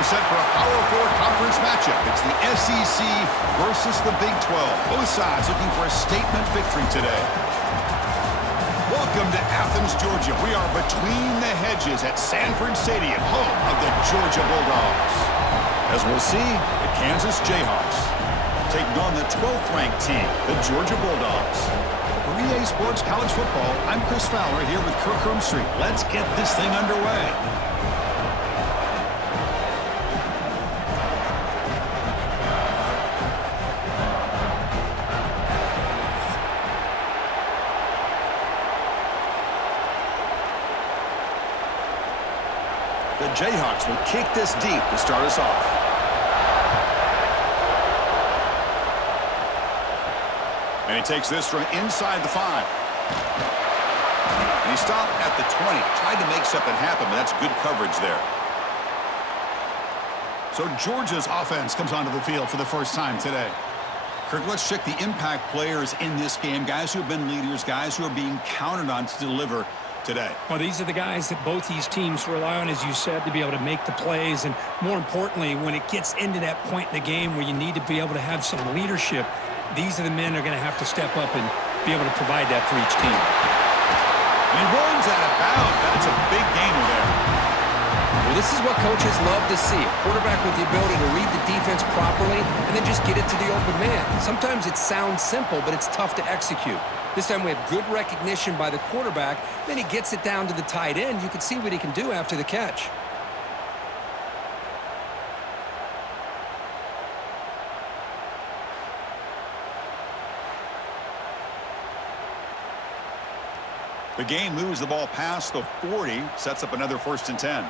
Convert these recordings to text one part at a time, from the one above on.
We're set for a Power 4 conference matchup. It's the SEC versus the Big 12. Both sides looking for a statement victory today. Welcome to Athens, Georgia. We are between the hedges at Sanford Stadium, home of the Georgia Bulldogs. As we'll see, the Kansas Jayhawks taking on the 12th-ranked team, the Georgia Bulldogs. For EA Sports College Football, I'm Chris Fowler here with Kirk Street. Let's get this thing underway. The Jayhawks will kick this deep to start us off. And he takes this from inside the 5. And he stopped at the 20. Tried to make something happen, but that's good coverage there. So Georgia's offense comes onto the field for the first time today. Kirk, let's check the impact players in this game. Guys who have been leaders, guys who are being counted on to deliver today. Well, these are the guys that both these teams rely on, as you said, to be able to make the plays. And more importantly, when it gets into that point in the game where you need to be able to have some leadership, these are the men that are going to have to step up and be able to provide that for each team. And he runs out of bounds. That's a big gainer there. Well, this is what coaches love to see. A quarterback with the ability to read the defense properly and then just get it to the open man. Sometimes it sounds simple, but it's tough to execute. This time we have good recognition by the quarterback. Then he gets it down to the tight end. You can see what he can do after the catch. The game moves the ball past the 40, sets up another 1st and 10.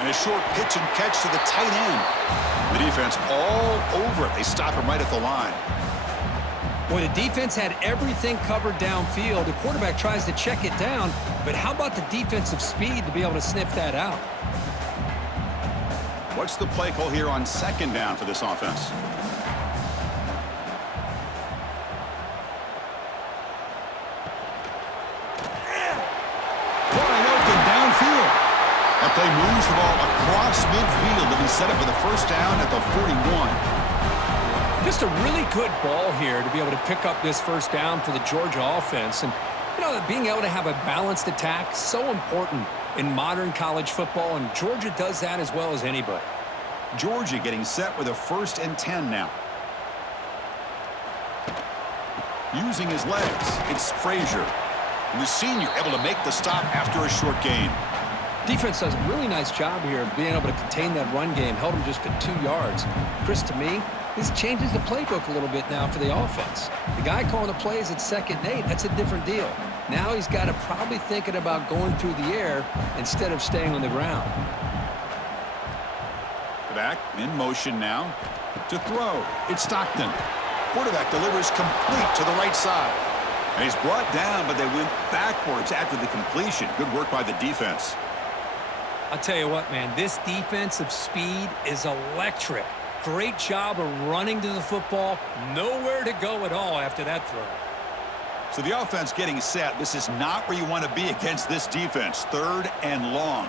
And a short pitch and catch to the tight end. The defense all over it. They stop him right at the line. Boy, the defense had everything covered downfield. The quarterback tries to check it down, but how about the defensive speed to be able to sniff that out? What's the play call here on 2nd down for this offense? That play moves the ball across midfield to be set up with a 1st down at the 41. Just a really good ball here to be able to pick up this 1st down for the Georgia offense. And, you know, being able to have a balanced attack, so important in modern college football, and Georgia does that as well as anybody. Georgia getting set with a 1st and 10 now. Using his legs, it's Frazier. And the senior able to make the stop after a short gain. Defense does a really nice job here of being able to contain that run game. Held him just at 2 yards. Chris, to me, this changes the playbook a little bit now for the offense. The guy calling the plays at 2nd and 8, that's a different deal. Now he's got to probably thinking about going through the air instead of staying on the ground. Back in motion now to throw. It's Stockton. Quarterback delivers complete to the right side. And he's brought down, but they went backwards after the completion. Good work by the defense. I'll tell you what, man, this defensive speed is electric. Great job of running to the football. Nowhere to go at all after that throw. So the offense getting set. This is not where you want to be against this defense. 3rd and long.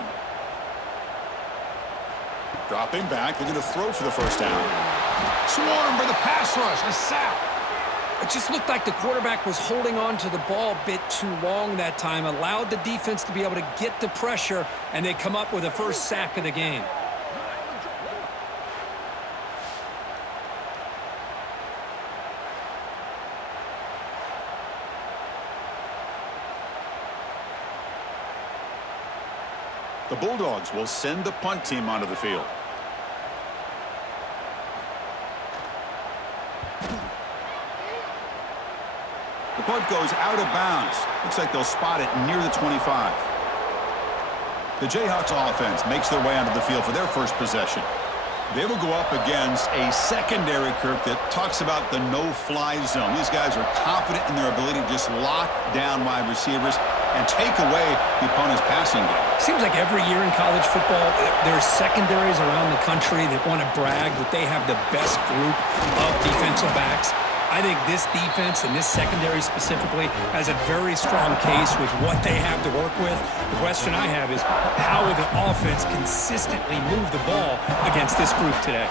Dropping back. They're going to throw for the 1st down. Swarm for the pass rush. A sack. It just looked like the quarterback was holding on to the ball a bit too long that time, allowed the defense to be able to get the pressure, and they come up with the 1st sack of the game. The Bulldogs will send the punt team onto the field. The punt goes out of bounds. Looks like they'll spot it near the 25. The Jayhawks offense makes their way onto the field for their 1st possession. They will go up against a secondary, Kirk, that talks about the no-fly zone. These guys are confident in their ability to just lock down wide receivers and take away the opponent's passing game. Seems like every year in college football, there's secondaries around the country that want to brag that they have the best group of defensive backs. I think this defense and this secondary specifically has a very strong case with what they have to work with. The question I have is, how will the offense consistently move the ball against this group today?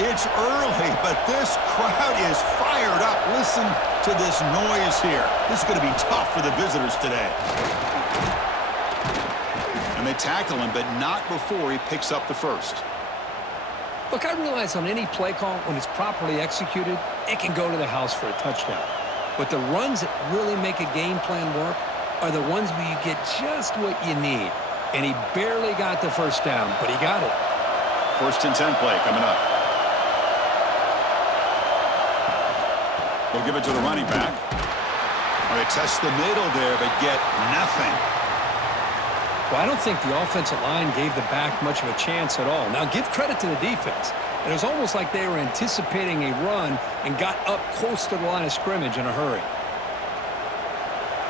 It's early, but this crowd is fired up. Listen to this noise here. This is going to be tough for the visitors today. And they tackle him, but not before he picks up the first. Look, I realize on any play call, when it's properly executed, it can go to the house for a touchdown. But the runs that really make a game plan work are the ones where you get just what you need. And he barely got the first down, but he got it. 1st and 10 play coming up. They'll give it to the running back. They test the middle there, but get nothing. Well, I don't think the offensive line gave the back much of a chance at all. Now, give credit to the defense. It was almost like they were anticipating a run and got up close to the line of scrimmage in a hurry.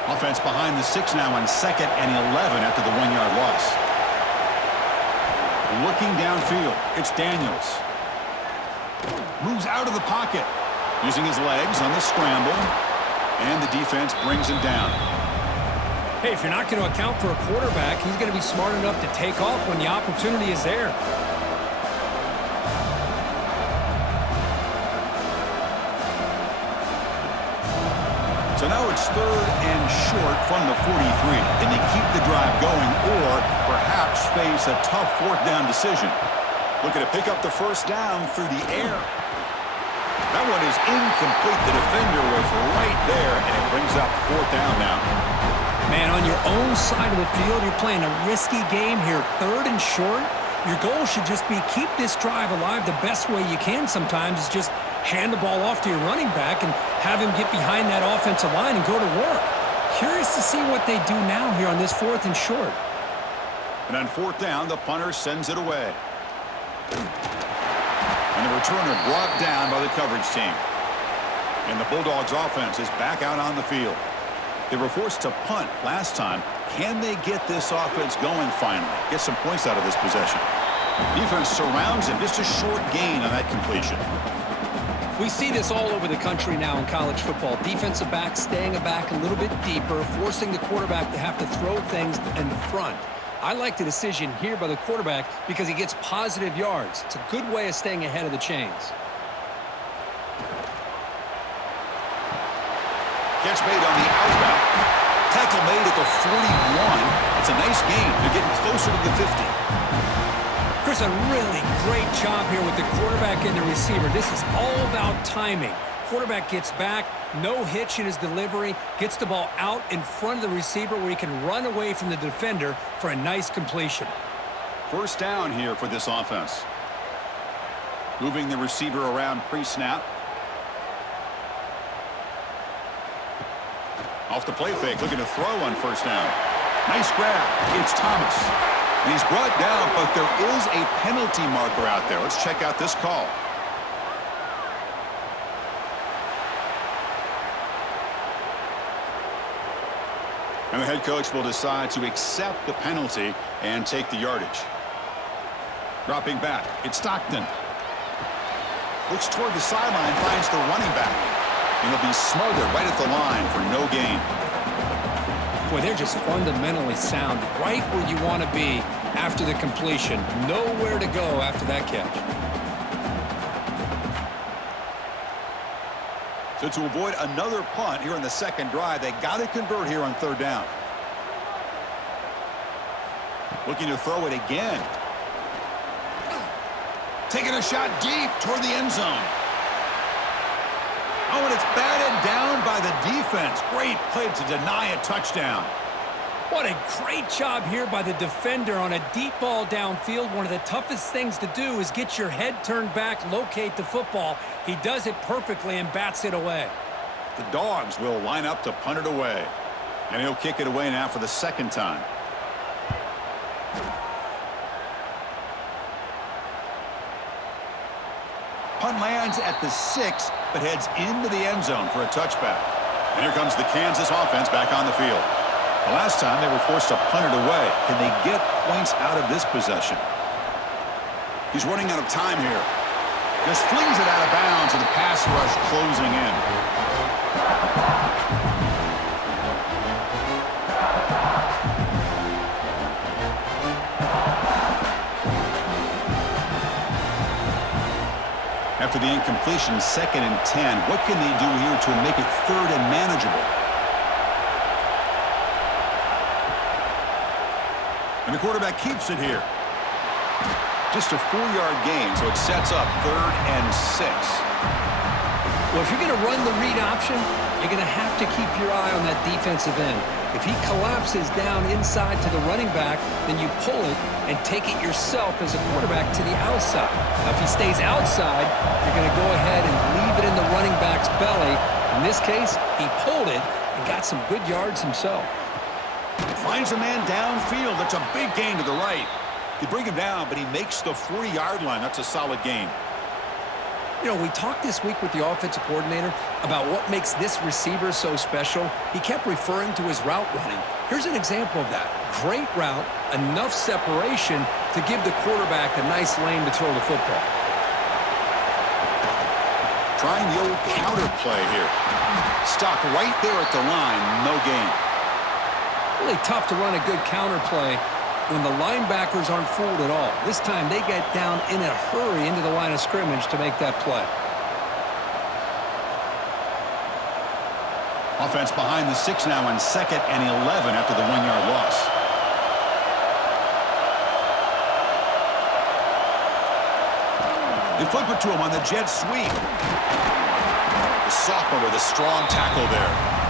Offense behind the 6 now on 2nd and 11 after the 1-yard loss. Looking downfield, it's Daniels. Moves out of the pocket, using his legs on the scramble, and the defense brings him down. Hey, if you're not going to account for a quarterback, he's going to be smart enough to take off when the opportunity is there. So now it's 3rd and short from the 43. Can they keep the drive going or perhaps face a tough 4th down decision? Looking to pick up the first down through the air. That one is incomplete. The defender was right there, and it brings up 4th down now. Man, on your own side of the field, you're playing a risky game here. 3rd and short. Your goal should just be keep this drive alive the best way you can sometimes is just hand the ball off to your running back and have him get behind that offensive line and go to work. Curious to see what they do now here on this 4th and short. And on 4th down, the punter sends it away. And the returner brought down by the coverage team. And the Bulldogs offense is back out on the field. They were forced to punt last time. Can they get this offense going finally? Get some points out of this possession. Defense surrounds him. Just a short gain on that completion. We see this all over the country now in college football. Defensive backs staying back a little bit deeper, forcing the quarterback to have to throw things in the front. I like the decision here by the quarterback because he gets positive yards. It's a good way of staying ahead of the chains. Catch made on the outbound. Tackle made at the 41. It's a nice gain. They're getting closer to the 50. Chris, a really great job here with the quarterback and the receiver. This is all about timing. Quarterback gets back, no hitch in his delivery, gets the ball out in front of the receiver where he can run away from the defender for a nice completion. 1st down here for this offense. Moving the receiver around pre-snap. Off the play fake, looking to throw on 1st down. Nice grab. It's Thomas. And he's brought down, but there is a penalty marker out there. Let's check out this call. And the head coach will decide to accept the penalty and take the yardage. Dropping back, it's Stockton. Looks toward the sideline, finds the running back. And he'll be smothered right at the line for no gain. Boy, they're just fundamentally sound, right where you want to be after the completion. Nowhere to go after that catch. So to avoid another punt here in the 2nd drive, they got to convert here on 3rd down. Looking to throw it again. Taking a shot deep toward the end zone. Oh, and it's batted down by the defense. Great play to deny a touchdown. What a great job here by the defender on a deep ball downfield. One of the toughest things to do is get your head turned back, locate the football. He does it perfectly and bats it away. The Dogs will line up to punt it away. And he'll kick it away now for the 2nd time. Punt lands at the 6, but heads into the end zone for a touchback. And here comes the Kansas offense back on the field. The last time they were forced to punt it away. Can they get points out of this possession? He's running out of time here. Just flings it out of bounds, and the pass rush closing in. After the incompletion, 2nd and 10. What can they do here to make it 3rd and manageable? And the quarterback keeps it here. Just a 4-yard gain, so it sets up 3rd and 6. Well, if you're going to run the read option, you're going to have to keep your eye on that defensive end. If he collapses down inside to the running back, then you pull it and take it yourself as a quarterback to the outside. Now, if he stays outside, you're going to go ahead and leave it in the running back's belly. In this case, he pulled it and got some good yards himself. Finds a man downfield. That's a big gain to the right. They bring him down, but he makes the 40-yard line. That's a solid gain. You know, we talked this week with the offensive coordinator about what makes this receiver so special. He kept referring to his route running. Here's an example of that. Great route, enough separation to give the quarterback a nice lane to throw the football. Trying the old counter play here. Stopped right there at the line. No gain. Really tough to run a good counter play when the linebackers aren't fooled at all. This time they get down in a hurry into the line of scrimmage to make that play. Offense behind the 6 now on 2nd and 11 after the 1-yard loss. They flip it to him on the jet sweep. The sophomore with a strong tackle there.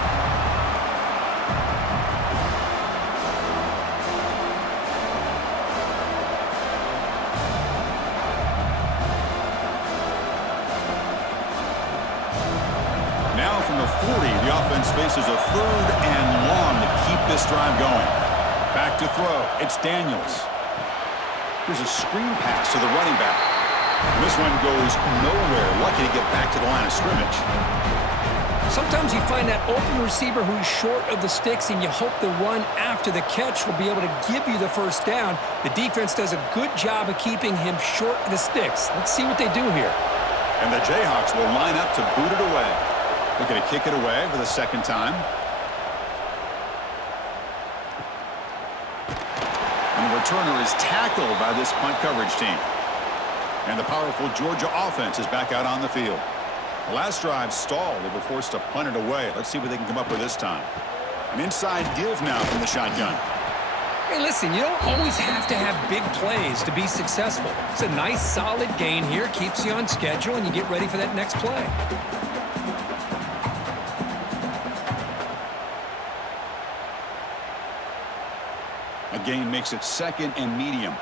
From the 40, the offense faces a 3rd and long to keep this drive going. Back to throw. It's Daniels. Here's a screen pass to the running back. And this one goes nowhere. Lucky to get back to the line of scrimmage. Sometimes you find that open receiver who's short of the sticks, and you hope the run after the catch will be able to give you the first down. The defense does a good job of keeping him short of the sticks. Let's see what they do here. And the Jayhawks will line up to boot it away. Looking to kick it away for the 2nd time. And the returner is tackled by this punt coverage team. And the powerful Georgia offense is back out on the field. The last drive stalled. They were forced to punt it away. Let's see what they can come up with this time. An inside give now from the shotgun. Hey, listen, you don't always have to have big plays to be successful. It's a nice, solid gain here. Keeps you on schedule, and you get ready for that next play. A gain makes it 2nd and medium.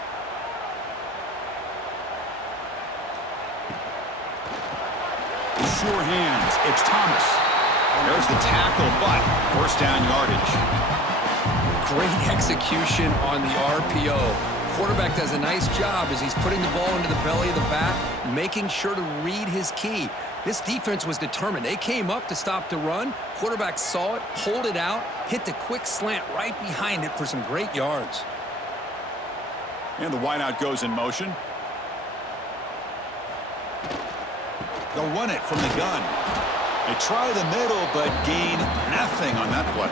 Sure hands. It's Thomas. There's the tackle, but 1st down yardage. Great execution on the RPO. Quarterback does a nice job as he's putting the ball into the belly of the back, making sure to read his key. This defense was determined. They came up to stop the run. Quarterback saw it, pulled it out, hit the quick slant right behind it for some great yards. And the wideout goes in motion. They'll run it from the gun. They try the middle, but gain nothing on that play.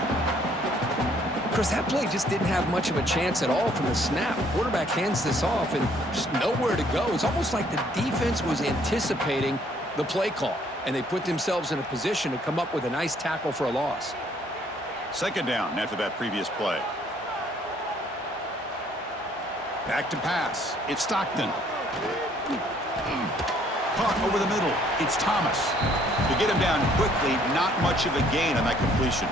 Chris, that play just didn't have much of a chance at all from the snap. Quarterback hands this off and just nowhere to go. It's almost like the defense was anticipating the play call, and they put themselves in a position to come up with a nice tackle for a loss. 2nd down after that previous play. Back to pass. It's Stockton. Caught over the middle. It's Thomas. To get him down quickly, not much of a gain on that completion.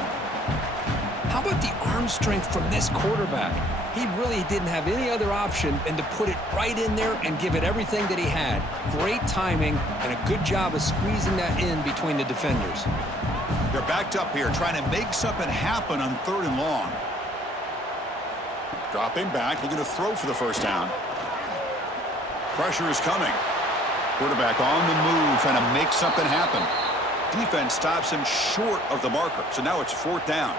How about the arm strength from this quarterback? He really didn't have any other option than to put it right in there and give it everything that he had. Great timing and a good job of squeezing that in between the defenders. They're backed up here, trying to make something happen on 3rd and long. Dropping back, looking to throw for the 1st down. Pressure is coming. Quarterback on the move, trying to make something happen. Defense stops him short of the marker, so now it's 4th down.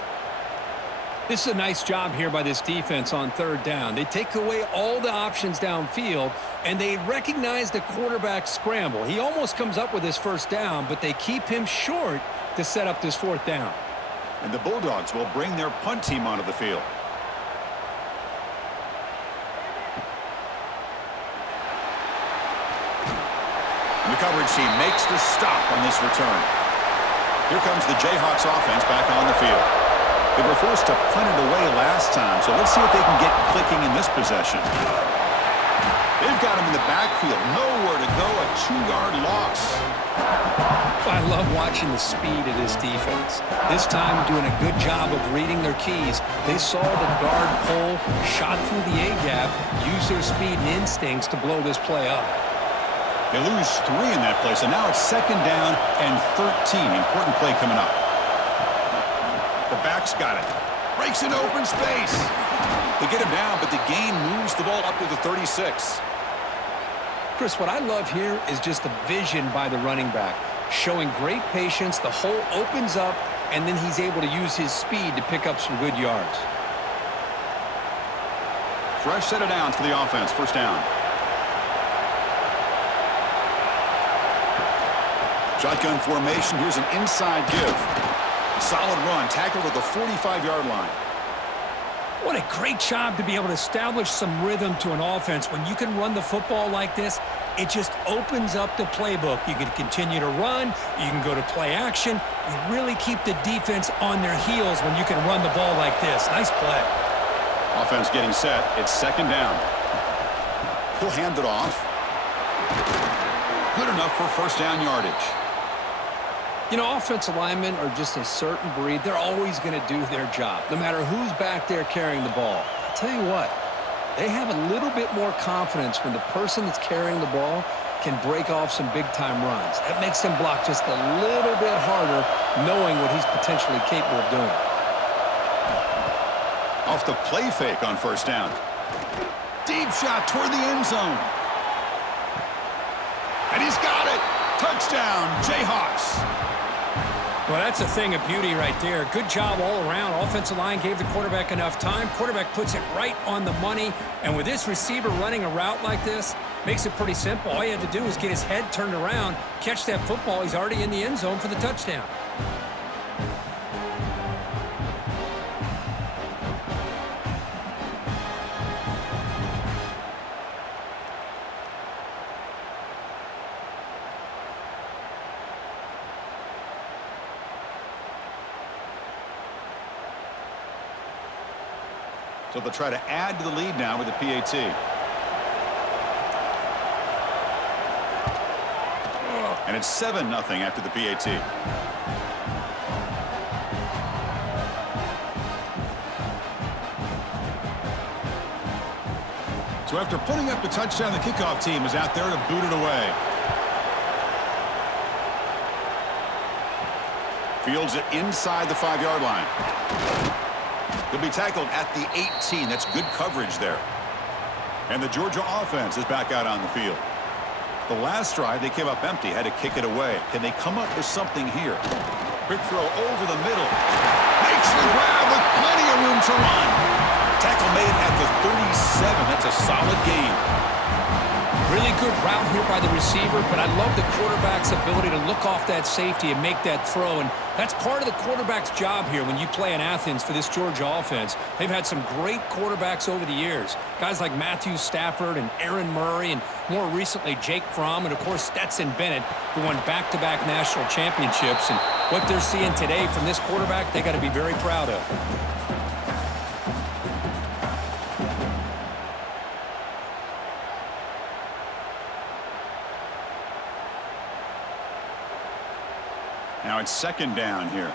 This is a nice job here by this defense on third down. They take away all the options downfield, and they recognize the quarterback scramble. He almost comes up with his first down, but they keep him short to set up this fourth down. And the Bulldogs will bring their punt team onto the field. And the coverage team makes the stop on this return. Here comes the Jayhawks offense back on the field. They were forced to punt it away last time, so let's see if they can get clicking in this possession. They've got him in the backfield. Nowhere to go, a 2-yard loss. I love watching the speed of this defense. This time doing a good job of reading their keys. They saw the guard pull, shot through the A-gap, used their speed and instincts to blow this play up. They lose 3 in that play, so now it's 2nd down and 13. Important play coming up. The back's got it. Breaks into open space. They get him down, but the gain moves the ball up to the 36. Chris, what I love here is just the vision by the running back. Showing great patience, the hole opens up, and then he's able to use his speed to pick up some good yards. Fresh set of downs for the offense. First down. Shotgun formation. Here's an inside give. Solid run. Tackled at the 45-yard line. What a great job to be able to establish some rhythm to an offense. When you can run the football like this, it just opens up the playbook. You can continue to run. You can go to play action. You really keep the defense on their heels when you can run the ball like this. Nice play. Offense getting set. It's 2nd down. He'll hand it off. Good enough for first down yardage. You know, offensive linemen are just a certain breed. They're always going to do their job, no matter who's back there carrying the ball. I'll tell you what, they have a little bit more confidence when the person that's carrying the ball can break off some big-time runs. That makes them block just a little bit harder, knowing what he's potentially capable of doing. Off the play fake on first down. Deep shot toward the end zone. And he's got it. Touchdown, Jayhawks. Well, that's a thing of beauty right there. Good job all around. Offensive line gave the quarterback enough time. Quarterback puts it right on the money. And with this receiver running a route like this, makes it pretty simple. All he had to do was get his head turned around, catch that football. He's already in the end zone for the touchdown. So they'll try to add to the lead now with the PAT. And it's 7-0 after the PAT. So after putting up the touchdown, the kickoff team is out there to boot it away. Fields it inside the 5-yard line. He'll be tackled at the 18. That's good coverage there. And the Georgia offense is back out on the field. The last drive, they came up empty, had to kick it away. Can they come up with something here? Quick throw over the middle. Makes the grab with plenty of room to run. Tackle made at the 37. That's a solid gain. Really good route here by the receiver, but I love the quarterback's ability to look off that safety and make that throw. And that's part of the quarterback's job here when you play in Athens for this Georgia offense. They've had some great quarterbacks over the years. Guys like Matthew Stafford and Aaron Murray, and more recently Jake Fromm, and of course Stetson Bennett, who won back-to-back national championships. And what they're seeing today from this quarterback, they got to be very proud of. Now it's 2nd down here.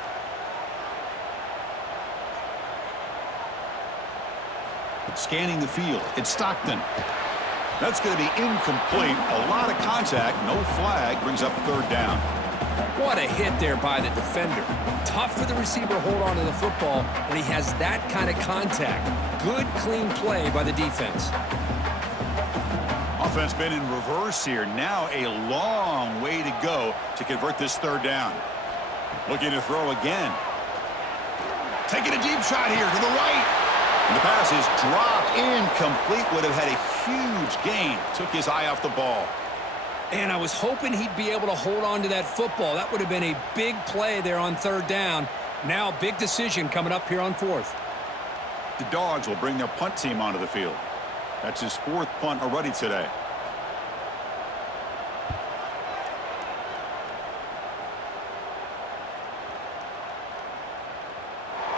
Scanning the field. It's Stockton. That's going to be incomplete. A lot of contact. No flag. Brings up 3rd down. What a hit there by the defender. Tough for the receiver to hold on to the football when he has that kind of contact. Good, clean play by the defense. Offense been in reverse here. Now a long way to go to convert this 3rd down. Looking to throw again. Taking a deep shot here to the right. And the pass is dropped incomplete. Would have had a huge gain. Took his eye off the ball. And I was hoping he'd be able to hold on to that football. That would have been a big play there on third down. Now, big decision coming up here on fourth. The Dogs will bring their punt team onto the field. That's his fourth punt already today.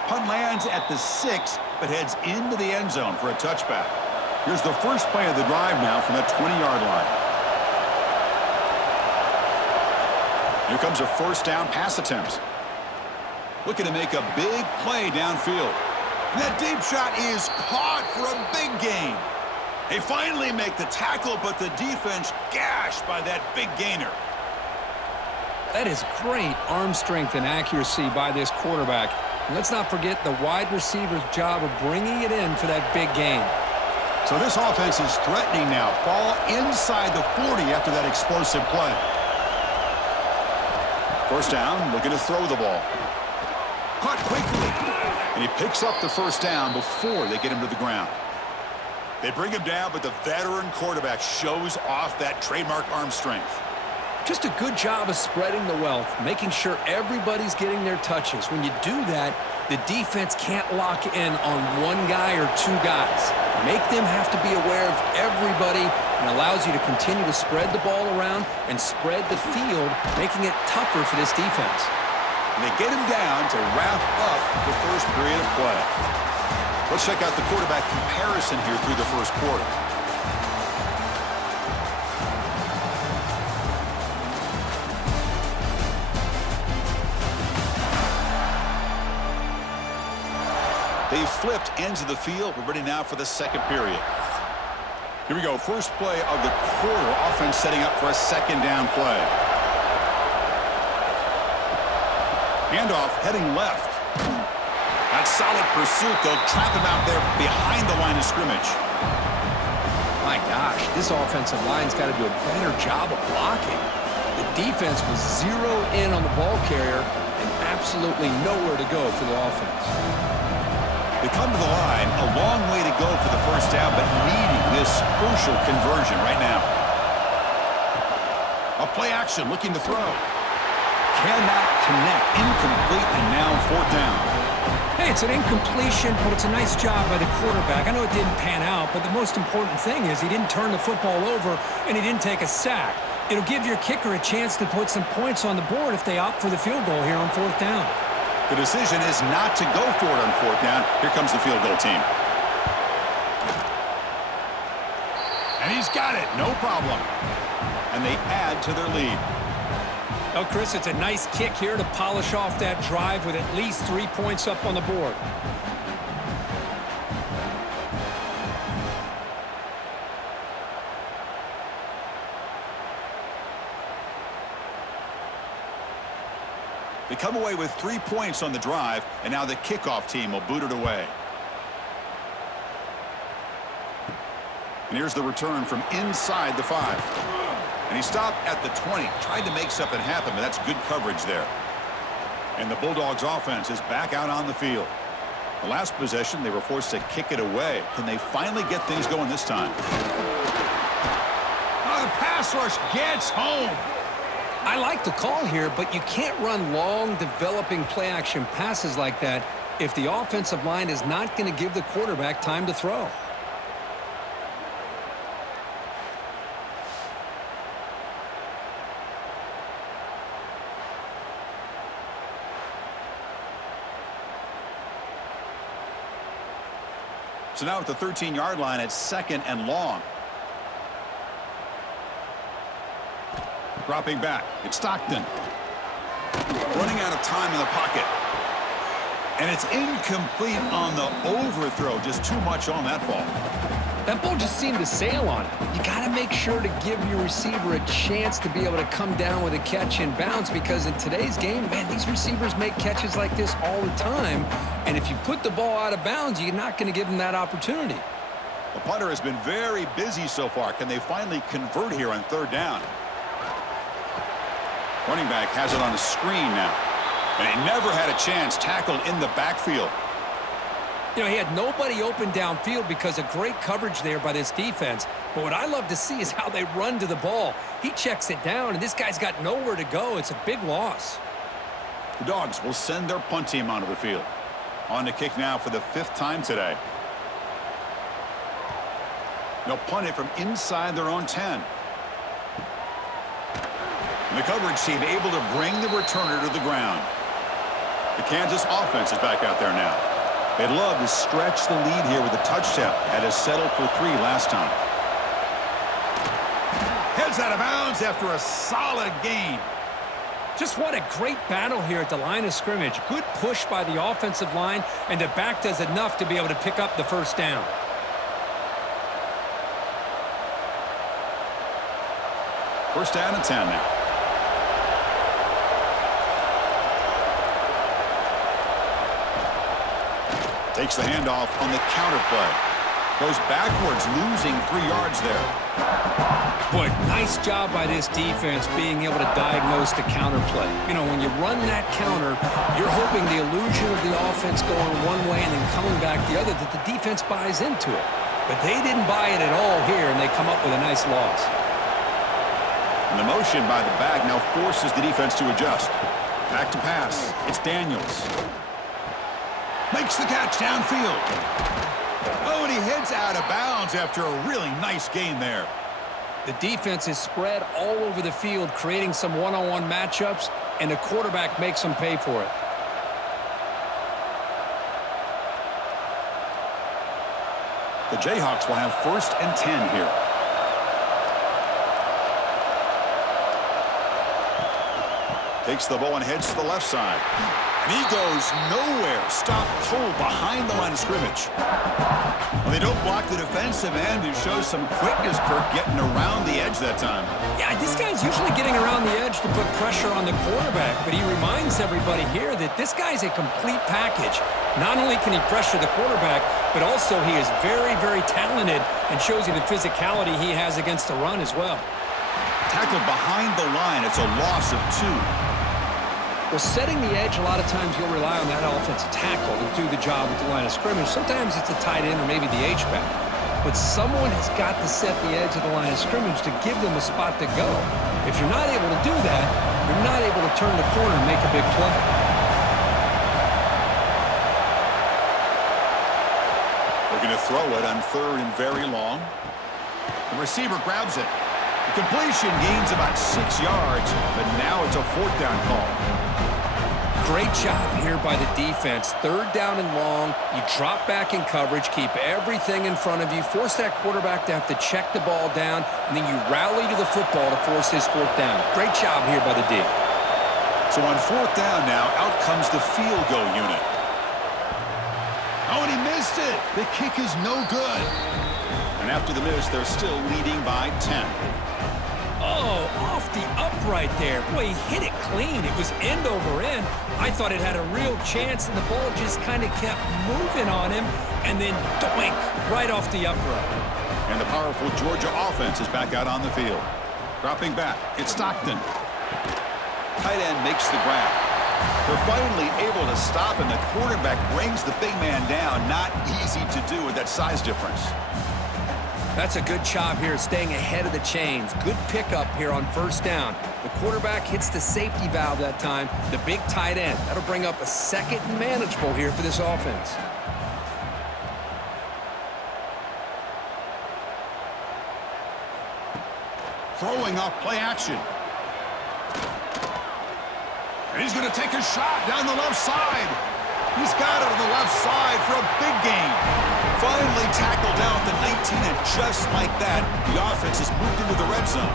Punt lands at the 6, but heads into the end zone for a touchback. Here's the first play of the drive now from that 20-yard line. Here comes a first down pass attempt. Looking to make a big play downfield. And that deep shot is caught for a big gain. They finally make the tackle, but the defense gashed by that big gainer. That is great arm strength and accuracy by this quarterback. And let's not forget the wide receiver's job of bringing it in for that big gain. So this offense is threatening now. Ball inside the 40 after that explosive play. First down, looking to throw the ball. Caught quickly. And he picks up the first down before they get him to the ground. They bring him down, but the veteran quarterback shows off that trademark arm strength. Just a good job of spreading the wealth, making sure everybody's getting their touches. When you do that, the defense can't lock in on one guy or two guys. Make them have to be aware of everybody and allows you to continue to spread the ball around and spread the field, making it tougher for this defense. And they get him down to wrap up the first period of play. Let's check out the quarterback comparison here through the first quarter. They've flipped ends of the field. We're ready now for the second period. Here we go. First play of the quarter. Offense setting up for a second down play. Handoff heading left. That's solid pursuit. They'll trap him out there behind the line of scrimmage. My gosh, this offensive line's got to do a better job of blocking. The defense was zeroed in on the ball carrier and absolutely nowhere to go for the offense. They come to the line, a long way to go for the first down, but needing this crucial conversion right now. A play action, looking to throw. Cannot connect, incomplete, and now fourth down. Hey, it's an incompletion, but it's a nice job by the quarterback. I know it didn't pan out, but the most important thing is he didn't turn the football over and he didn't take a sack. It'll give your kicker a chance to put some points on the board if they opt for the field goal here on fourth down. The decision is not to go for it on fourth down. Here comes the field goal team. And he's got it, no problem. And they add to their lead. Oh, Chris, it's a nice kick here to polish off that drive with at least 3 points up on the board. They come away with 3 points on the drive, and now the kickoff team will boot it away. And here's the return from inside the 5. And he stopped at the 20. Tried to make something happen, but that's good coverage there. And the Bulldogs offense is back out on the field. The last possession, they were forced to kick it away. Can they finally get things going this time? Oh, the pass rush gets home. I like the call here, but you can't run long, developing play-action passes like that if the offensive line is not going to give the quarterback time to throw. So now at the 13-yard line, it's second and long. Dropping back, it's Stockton. Running out of time in the pocket. And it's incomplete on the overthrow. Just too much on that ball. That ball just seemed to sail on it. You got to make sure to give your receiver a chance to be able to come down with a catch and bounce, because in today's game, man, these receivers make catches like this all the time. And if you put the ball out of bounds, you're not going to give them that opportunity. The punter has been very busy so far. Can they finally convert here on third down? Running back has it on a screen now. And he never had a chance tackled in the backfield. You know, he had nobody open downfield because of great coverage there by this defense. But what I love to see is how they run to the ball. He checks it down, and this guy's got nowhere to go. It's a big loss. The Dogs will send their punt team onto the field. On to kick now for the 5th time today. They'll punt it from inside their own 10. And the coverage team able to bring the returner to the ground. The Kansas offense is back out there now. They'd love to stretch the lead here with a touchdown. Had to settle for 3 last time. Heads out of bounds after a solid gain. Just what a great battle here at the line of scrimmage. Good push by the offensive line, and the back does enough to be able to pick up the first down. First down and 10 now. Takes the handoff on the counter play. Goes backwards, losing 3 yards there. Boy, nice job by this defense being able to diagnose the counter play. You know, when you run that counter, you're hoping the illusion of the offense going one way and then coming back the other, that the defense buys into it. But they didn't buy it at all here, and they come up with a nice loss. And the motion by the back now forces the defense to adjust. Back to pass. It's Daniels. Makes the catch downfield. Oh, and he heads out of bounds after a really nice gain there. The defense is spread all over the field, creating some one-on-one matchups, and the quarterback makes them pay for it. The Jayhawks will have 1st and 10 here. Takes the ball and heads to the left side. And he goes nowhere. Stopped cold behind the line of scrimmage. Well, they don't block the defensive end, who shows some quickness, Kirk, getting around the edge that time. Yeah, this guy's usually getting around the edge to put pressure on the quarterback, but he reminds everybody here that this guy's a complete package. Not only can he pressure the quarterback, but also he is very, very talented and shows you the physicality he has against the run as well. Tackled behind the line. It's a loss of 2. Well, setting the edge, a lot of times you'll rely on that offensive tackle to do the job at the line of scrimmage. Sometimes it's a tight end or maybe the H-back. But someone has got to set the edge of the line of scrimmage to give them a spot to go. If you're not able to do that, you're not able to turn the corner and make a big play. They're going to throw it on 3rd and very long. The receiver grabs it. The completion gains about 6 yards, but now it's a 4th down call. Great job here by the defense. 3rd down and long. You drop back in coverage, keep everything in front of you, force that quarterback to have to check the ball down, and then you rally to the football to force his 4th down. Great job here by the D. So on 4th down now, out comes the field goal unit. Oh, and he missed it. The kick is no good. And after the miss, they're still leading by 10. Oh, off the upright there. Boy, he hit it clean. It was end over end. I thought it had a real chance, and the ball just kind of kept moving on him, and then doink, right off the upright. And the powerful Georgia offense is back out on the field. Dropping back, it's Stockton. Tight end makes the grab. They're finally able to stop, and the quarterback brings the big man down. Not easy to do with that size difference. That's a good job here, staying ahead of the chains. Good pickup here on 1st down. The quarterback hits the safety valve that time. The big tight end. That'll bring up a 2nd and manageable here for this offense. Throwing off play action. And he's going to take a shot down the left side. He's got it on the left side for a big gain. Finally tackled down at the 19, and just like that, the offense has moved into the red zone.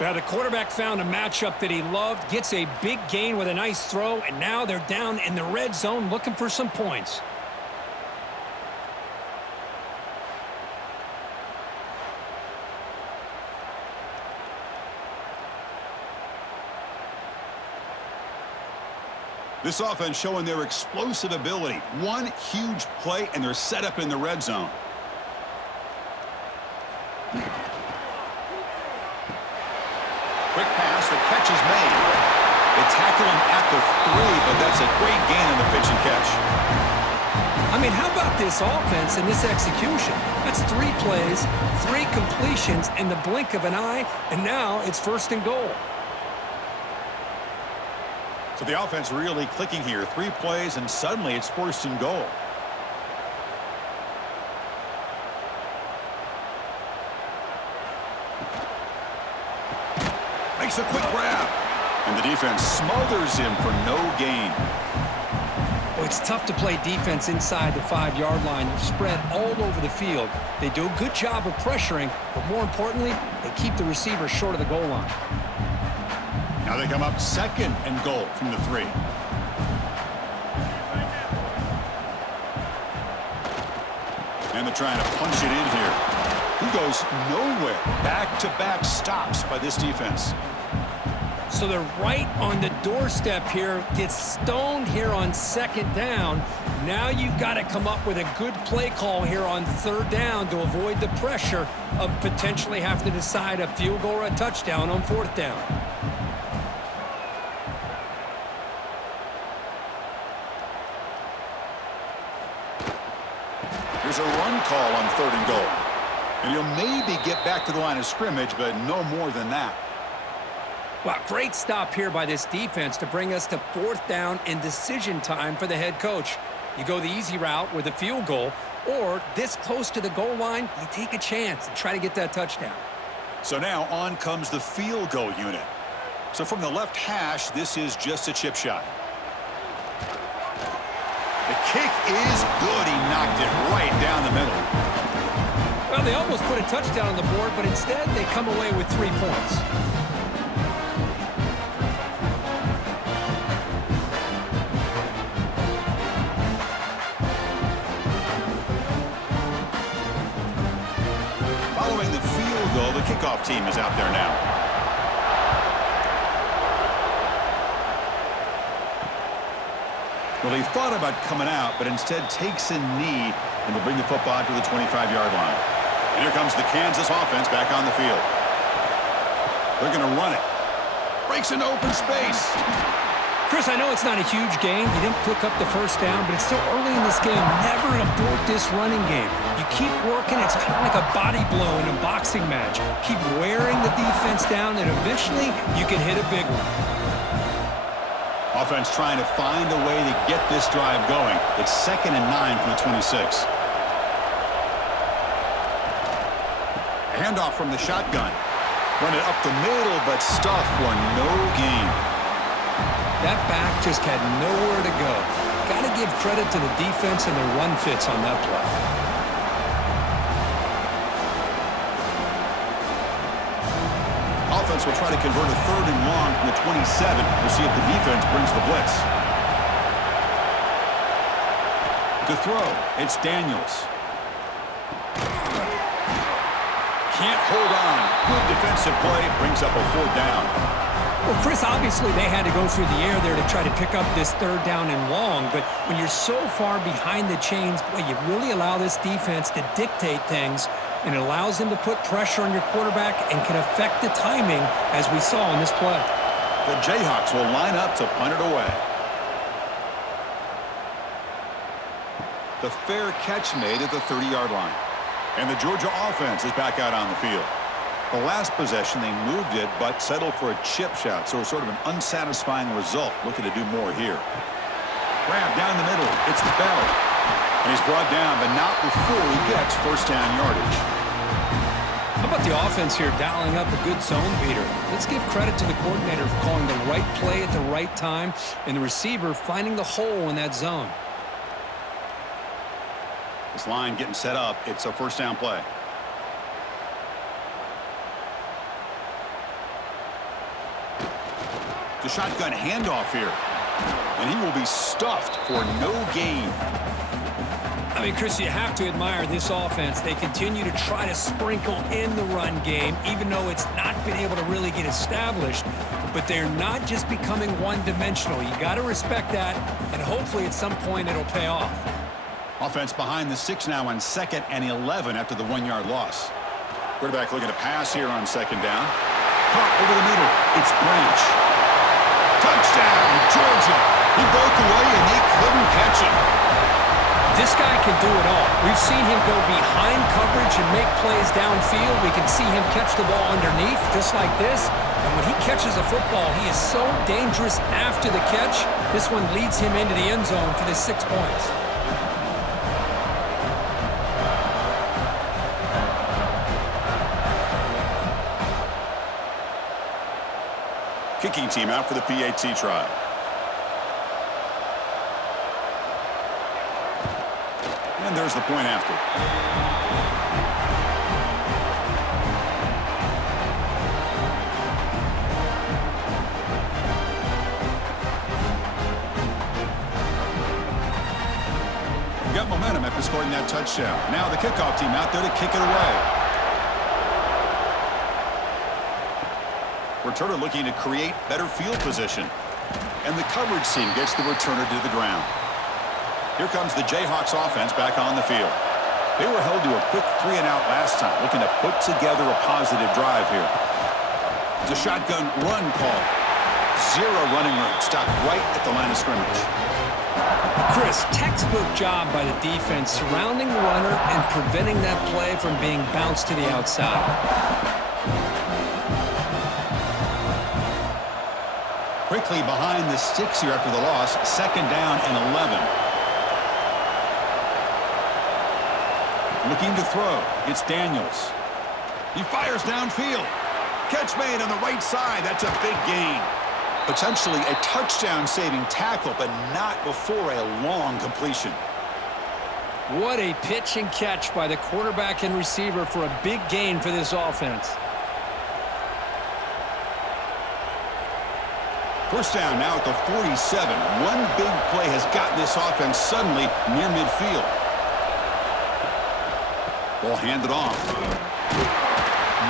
Well, the quarterback found a matchup that he loved, gets a big gain with a nice throw, and now they're down in the red zone looking for some points. This offense showing their explosive ability. One huge play, and they're set up in the red zone. Quick pass, the catch is made. They tackle him at the the 3, but that's a great gain on the pitch and catch. I mean, how about this offense and this execution? That's 3 plays, 3 completions in the blink of an eye, and now it's 1st and goal. So the offense really clicking here. 3 plays, and suddenly it's 1st and goal. Makes a quick grab. And the defense smothers him for no gain. Well, it's tough to play defense inside the 5-yard line. They're spread all over the field. They do a good job of pressuring, but more importantly, they keep the receiver short of the goal line. Now they come up 2nd and goal from the 3. And they're trying to punch it in here. He goes nowhere. Back-to-back stops by this defense. So they're right on the doorstep here. Gets stoned here on 2nd down. Now you've got to come up with a good play call here on 3rd down to avoid the pressure of potentially having to decide a field goal or a touchdown on 4th down. Here's a run call on 3rd and goal. And he'll maybe get back to the line of scrimmage, but no more than that. Well, great stop here by this defense to bring us to 4th down and decision time for the head coach. You go the easy route with a field goal, or this close to the goal line, you take a chance and try to get that touchdown. So now on comes the field goal unit. So from the left hash, this is just a chip shot. The kick is good. He knocked it right down the middle. Well, they almost put a touchdown on the board, but instead they come away with 3 points. Following the field goal, the kickoff team is out there now. Well, he thought about coming out, but instead takes a knee and will bring the football to the 25-yard line. And here comes the Kansas offense back on the field. They're going to run it. Breaks into open space. Chris, I know it's not a huge game. You didn't pick up the 1st down, but it's still early in this game. Never abort this running game. You keep working. It's kind of like a body blow in a boxing match. Keep wearing the defense down, and eventually you can hit a big one. Offense trying to find a way to get this drive going. It's 2nd and 9 from the 26. A handoff from the shotgun. Run it up the middle, but stuffed for no gain. That back just had nowhere to go. Got to give credit to the defense and the run fits on that play. Offense will try to convert a 3rd and long from the 27. We'll see if the defense brings the blitz. To throw, it's Daniels. Can't hold on. Good defensive play. Brings up a 4th down. Well, Chris, obviously they had to go through the air there to try to pick up this 3rd down and long, but when you're so far behind the chains, boy, you really allow this defense to dictate things, and it allows them to put pressure on your quarterback and can affect the timing, as we saw in this play. The Jayhawks will line up to punt it away. The fair catch made at the 30-yard line. And the Georgia offense is back out on the field. The last possession, they moved it, but settled for a chip shot, so it's sort of an unsatisfying result. Looking to do more here. Grab down the middle. It's the Bell. And he's brought down, but not before he gets 1st down yardage. How about the offense here dialing up a good zone beater? Let's give credit to the coordinator for calling the right play at the right time and the receiver finding the hole in that zone. This line getting set up. It's a 1st down play. The shotgun handoff here. And he will be stuffed for no gain. I mean, Chris, you have to admire this offense. They continue to try to sprinkle in the run game, even though it's not been able to really get established. But they're not just becoming one-dimensional. You got to respect that, and hopefully at some point it'll pay off. Offense behind the 6 now on 2nd and 11 after the 1-yard loss. Quarterback looking to pass here on 2nd down. Caught over the middle. It's Branch. Touchdown, Georgia. He broke away and they couldn't catch him. This guy can do it all. We've seen him go behind coverage and make plays downfield. We can see him catch the ball underneath, just like this. And when he catches a football, he is so dangerous after the catch. This one leads him into the end zone for the 6 points. Kicking team out for the PAT try. And there's the point after. We got momentum after scoring that touchdown. Now the kickoff team out there to kick it away. Returner looking to create better field position. And the coverage team gets the returner to the ground. Here comes the Jayhawks offense back on the field. They were held to a quick 3-and-out last time, looking to put together a positive drive here. It's a shotgun run call. Zero running room. Stopped right at the line of scrimmage. Chris, textbook job by the defense surrounding the runner and preventing that play from being bounced to the outside. Quickly behind the sticks here after the loss. 2nd down and 11. Looking to throw. It's Daniels. He fires downfield. Catch made on the right side. That's a big gain. Potentially a touchdown-saving tackle, but not before a long completion. What a pitch and catch by the quarterback and receiver for a big gain for this offense. First down now at the 47. One big play has gotten this offense suddenly near midfield. Ball handed off.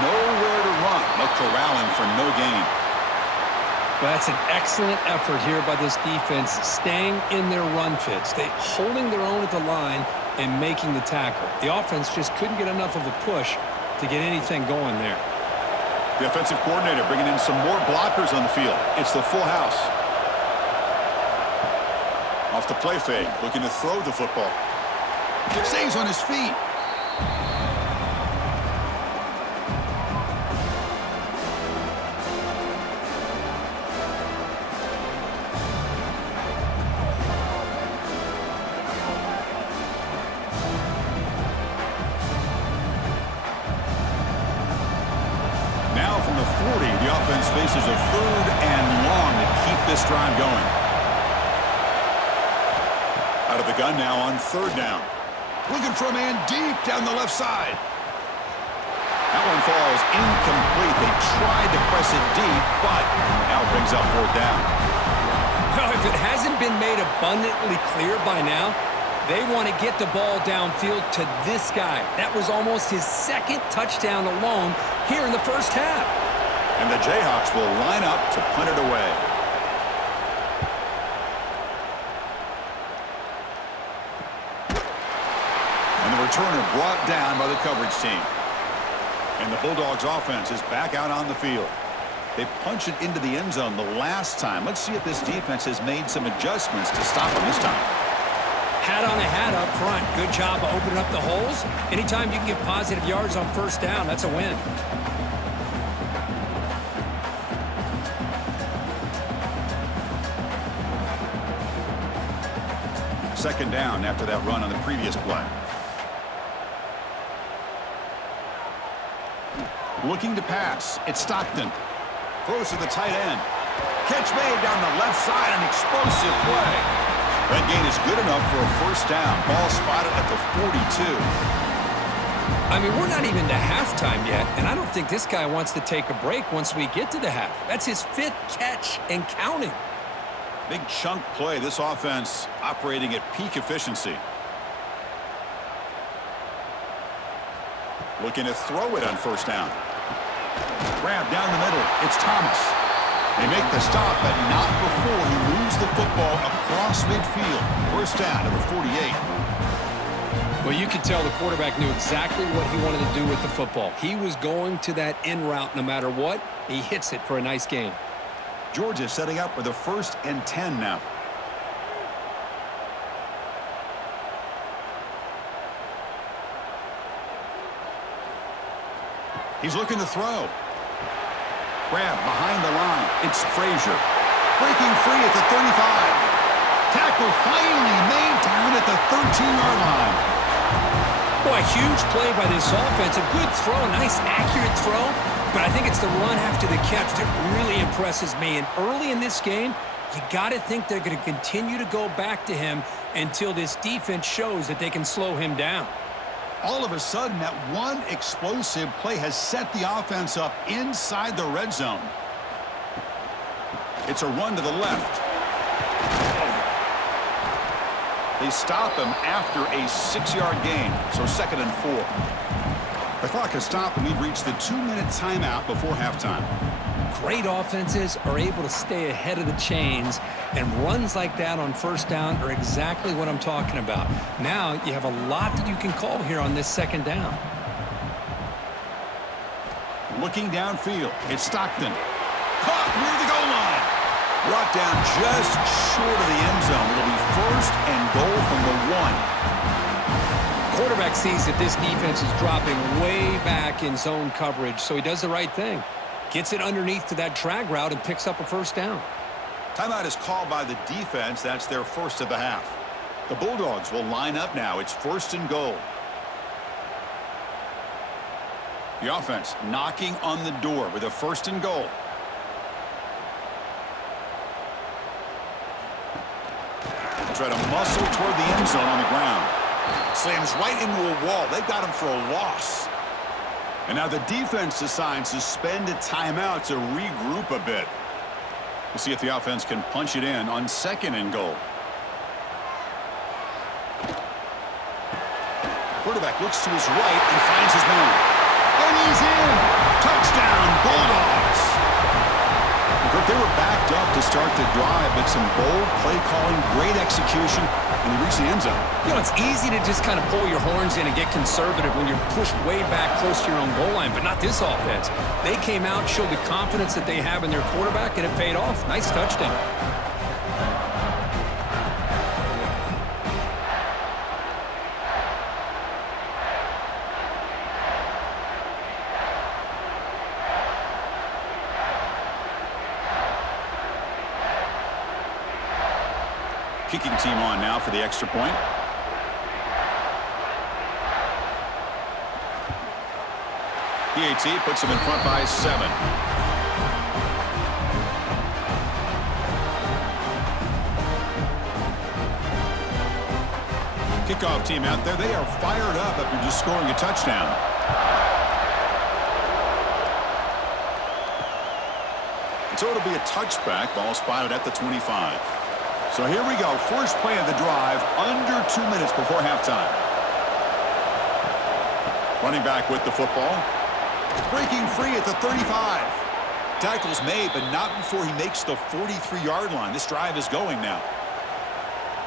Nowhere to run. No corralling for no gain. That's an excellent effort here by this defense, staying in their run fits. They holding their own at the line and making the tackle. The offense just couldn't get enough of a push to get anything going there. The offensive coordinator bringing in some more blockers on the field. It's the full house. Off the play fake, looking to throw the football. Stays on his feet. Now from the 40, the offense faces a 3rd and long to keep this drive going. Out of the gun now on 3rd down. Looking for a man deep down the left side. That one falls incomplete. They tried to press it deep, but now it brings up 4th down. Well, if it hasn't been made abundantly clear by now, they want to get the ball downfield to this guy. That was almost his 2nd touchdown alone here in the first half. And the Jayhawks will line up to punt it away. And the returner brought down by the coverage team. And the Bulldogs offense is back out on the field. They punched it into the end zone the last time. Let's see if this defense has made some adjustments to stop them this time. Hat on a hat up front. Good job of opening up the holes. Anytime you can get positive yards on 1st down, that's a win. Second down after that run on the previous play. Looking to pass. It's Stockton. Throws to the tight end. Catch made down the left side. An explosive play. That gain is good enough for a 1st down. Ball spotted at the 42. I mean, we're not even to halftime yet, and I don't think this guy wants to take a break once we get to the half. That's his 5th catch and counting. Big chunk play. This offense operating at peak efficiency. Looking to throw it on 1st down. Grab down the middle. It's Thomas. They make the stop, but not before he moves the football across midfield. 1st down to the 48. Well, you could tell the quarterback knew exactly what he wanted to do with the football. He was going to that in route no matter what. He hits it for a nice gain. Georgia setting up with a 1st and 10 now. He's looking to throw. Grab behind the line. It's Frazier. Breaking free at the 35. Tackle finally made down at the 13-yard line. Boy, huge play by this offense. A good throw, a nice accurate throw. But I think it's the run after the catch that really impresses me. And early in this game, you got to think they're going to continue to go back to him until this defense shows that they can slow him down. All of a sudden, that one explosive play has set the offense up inside the red zone. It's a run to the left. They stop him after a 6-yard gain, so 2nd and 4. The clock has stopped, and we've reached the 2-minute timeout before halftime. Great offenses are able to stay ahead of the chains, and runs like that on 1st down are exactly what I'm talking about. Now you have a lot that you can call here on this 2nd down. Looking downfield, it's Stockton. Caught near the goal line. Brought down just short of the end zone. It'll be 1st and goal from the 1. Quarterback sees that this defense is dropping way back in zone coverage, so he does the right thing. Gets it underneath to that drag route and picks up a 1st down. Timeout is called by the defense. That's their 1st of the half. The Bulldogs will line up now. It's 1st and goal. The offense knocking on the door with a 1st and goal. Try to muscle toward the end zone on the ground. Slams right into a wall. They've got him for a loss. And now the defense decides to spend a timeout to regroup a bit. We'll see if the offense can punch it in on 2nd and goal. Quarterback looks to his right and finds his man. And he's in. Touchdown, Bulldogs. They were backed up to start the drive, but some bold play calling, great execution, and they reached the end zone. You know, it's easy to just kind of pull your horns in and get conservative when you're pushed way back close to your own goal line, but not this offense. They came out, showed the confidence that they have in their quarterback, and it paid off. Nice touchdown. Kicking team on now for the extra point. PAT puts them in front by 7. Kickoff team out there. They are fired up after just scoring a touchdown. And so it'll be a touchback. Ball spotted at the 25. So here we go. First play of the drive, under 2 minutes before halftime. Running back with the football. Breaking free at the 35. Tackle's made, but not before he makes the 43-yard line. This drive is going now.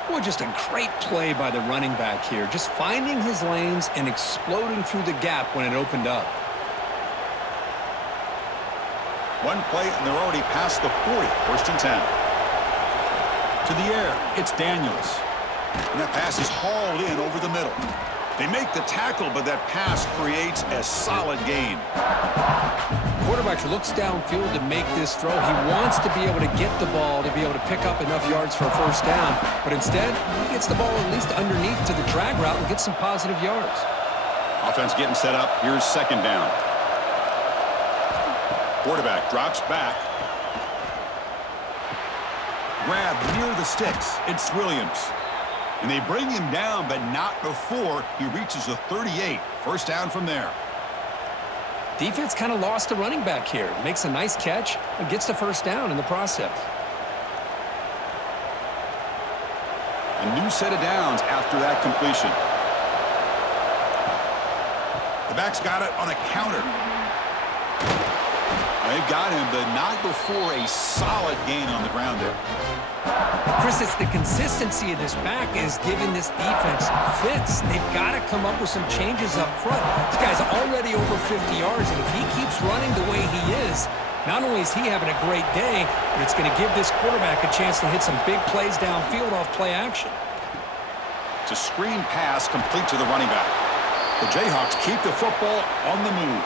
Boy, just a great play by the running back here. Just finding his lanes and exploding through the gap when it opened up. One play, and they're already past the 40. 1st and 10. To the air, it's Daniels. And that pass is hauled in over the middle. They make the tackle, but that pass creates a solid gain. Quarterback looks downfield to make this throw. He wants to be able to get the ball to be able to pick up enough yards for a 1st down. But instead, he gets the ball at least underneath to the drag route and gets some positive yards. Offense getting set up. Here's 2nd down. Quarterback drops back. Grab near the sticks. It's Williams. And they bring him down, but not before he reaches the 38. 1st down from there. Defense kind of lost the running back here. Makes a nice catch and gets the 1st down in the process. A new set of downs after that completion. The back's got it on a counter. They've got him, but not before a solid gain on the ground there. Chris, it's the consistency of this back is giving this defense fits. They've got to come up with some changes up front. This guy's already over 50 yards, and if he keeps running the way he is, Not only is he having a great day, but it's going to give this quarterback a chance to hit some big plays downfield off play action. It's a screen pass complete to the running back. The Jayhawks keep the football on the move.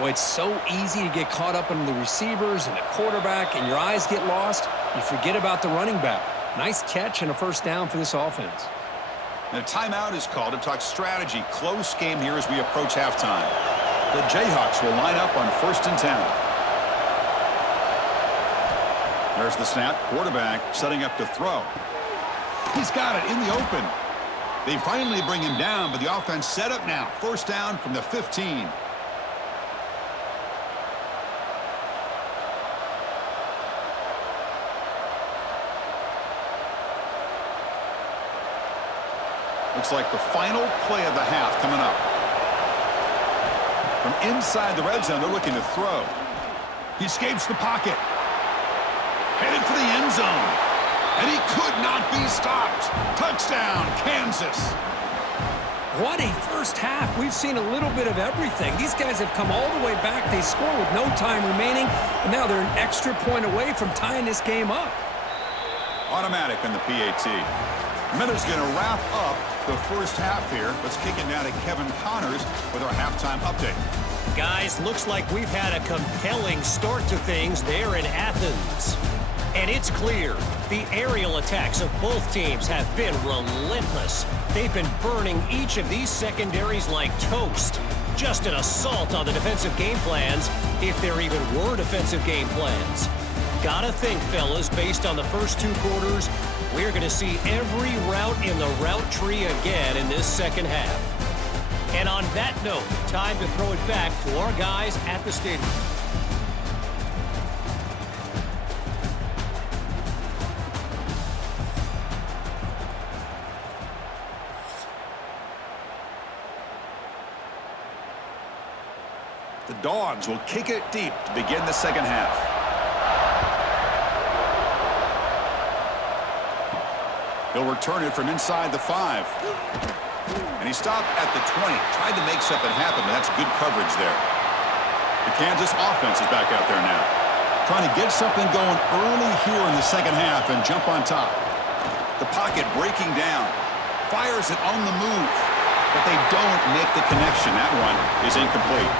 Boy, it's so easy to get caught up in the receivers and the quarterback, and your eyes get lost. You forget about the running back. Nice catch and a first down for this offense. And a timeout is called to talk strategy. Close game here as we approach halftime. The Jayhawks will line up on 1st and 10. There's the snap. Quarterback setting up to throw. He's got it in the open. They finally bring him down, but the offense set up now. First down from the 15. Looks like the final play of the half coming up. From inside the red zone, they're looking to throw. He escapes the pocket. Headed for the end zone. And he could not be stopped. Touchdown, Kansas. What a first half. We've seen a little bit of everything. These guys have come all the way back. They score with no time remaining, and now they're an extra point away from tying this game up. Automatic on the PAT. Miller's going to wrap up the first half here. Let's kick it now to Kevin Connors with our halftime update. Guys, looks like we've had a compelling start to things there in Athens. And it's clear, the aerial attacks of both teams have been relentless. They've been burning each of these secondaries like toast. Just an assault on the defensive game plans, if there even were defensive game plans. Gotta think, fellas, based on the first 2 quarters, we're going to see every route in the route tree again in this second half. And on that note, time to throw it back to our guys at the stadium. The Dogs will kick it deep to begin the second half. He'll return it from inside the 5. And he stopped at the 20. Tried to make something happen, but that's good coverage there. The Kansas offense is back out there now. Trying to get something going early here in the second half and jump on top. The pocket breaking down. Fires it on the move. But they don't make the connection. That one is incomplete.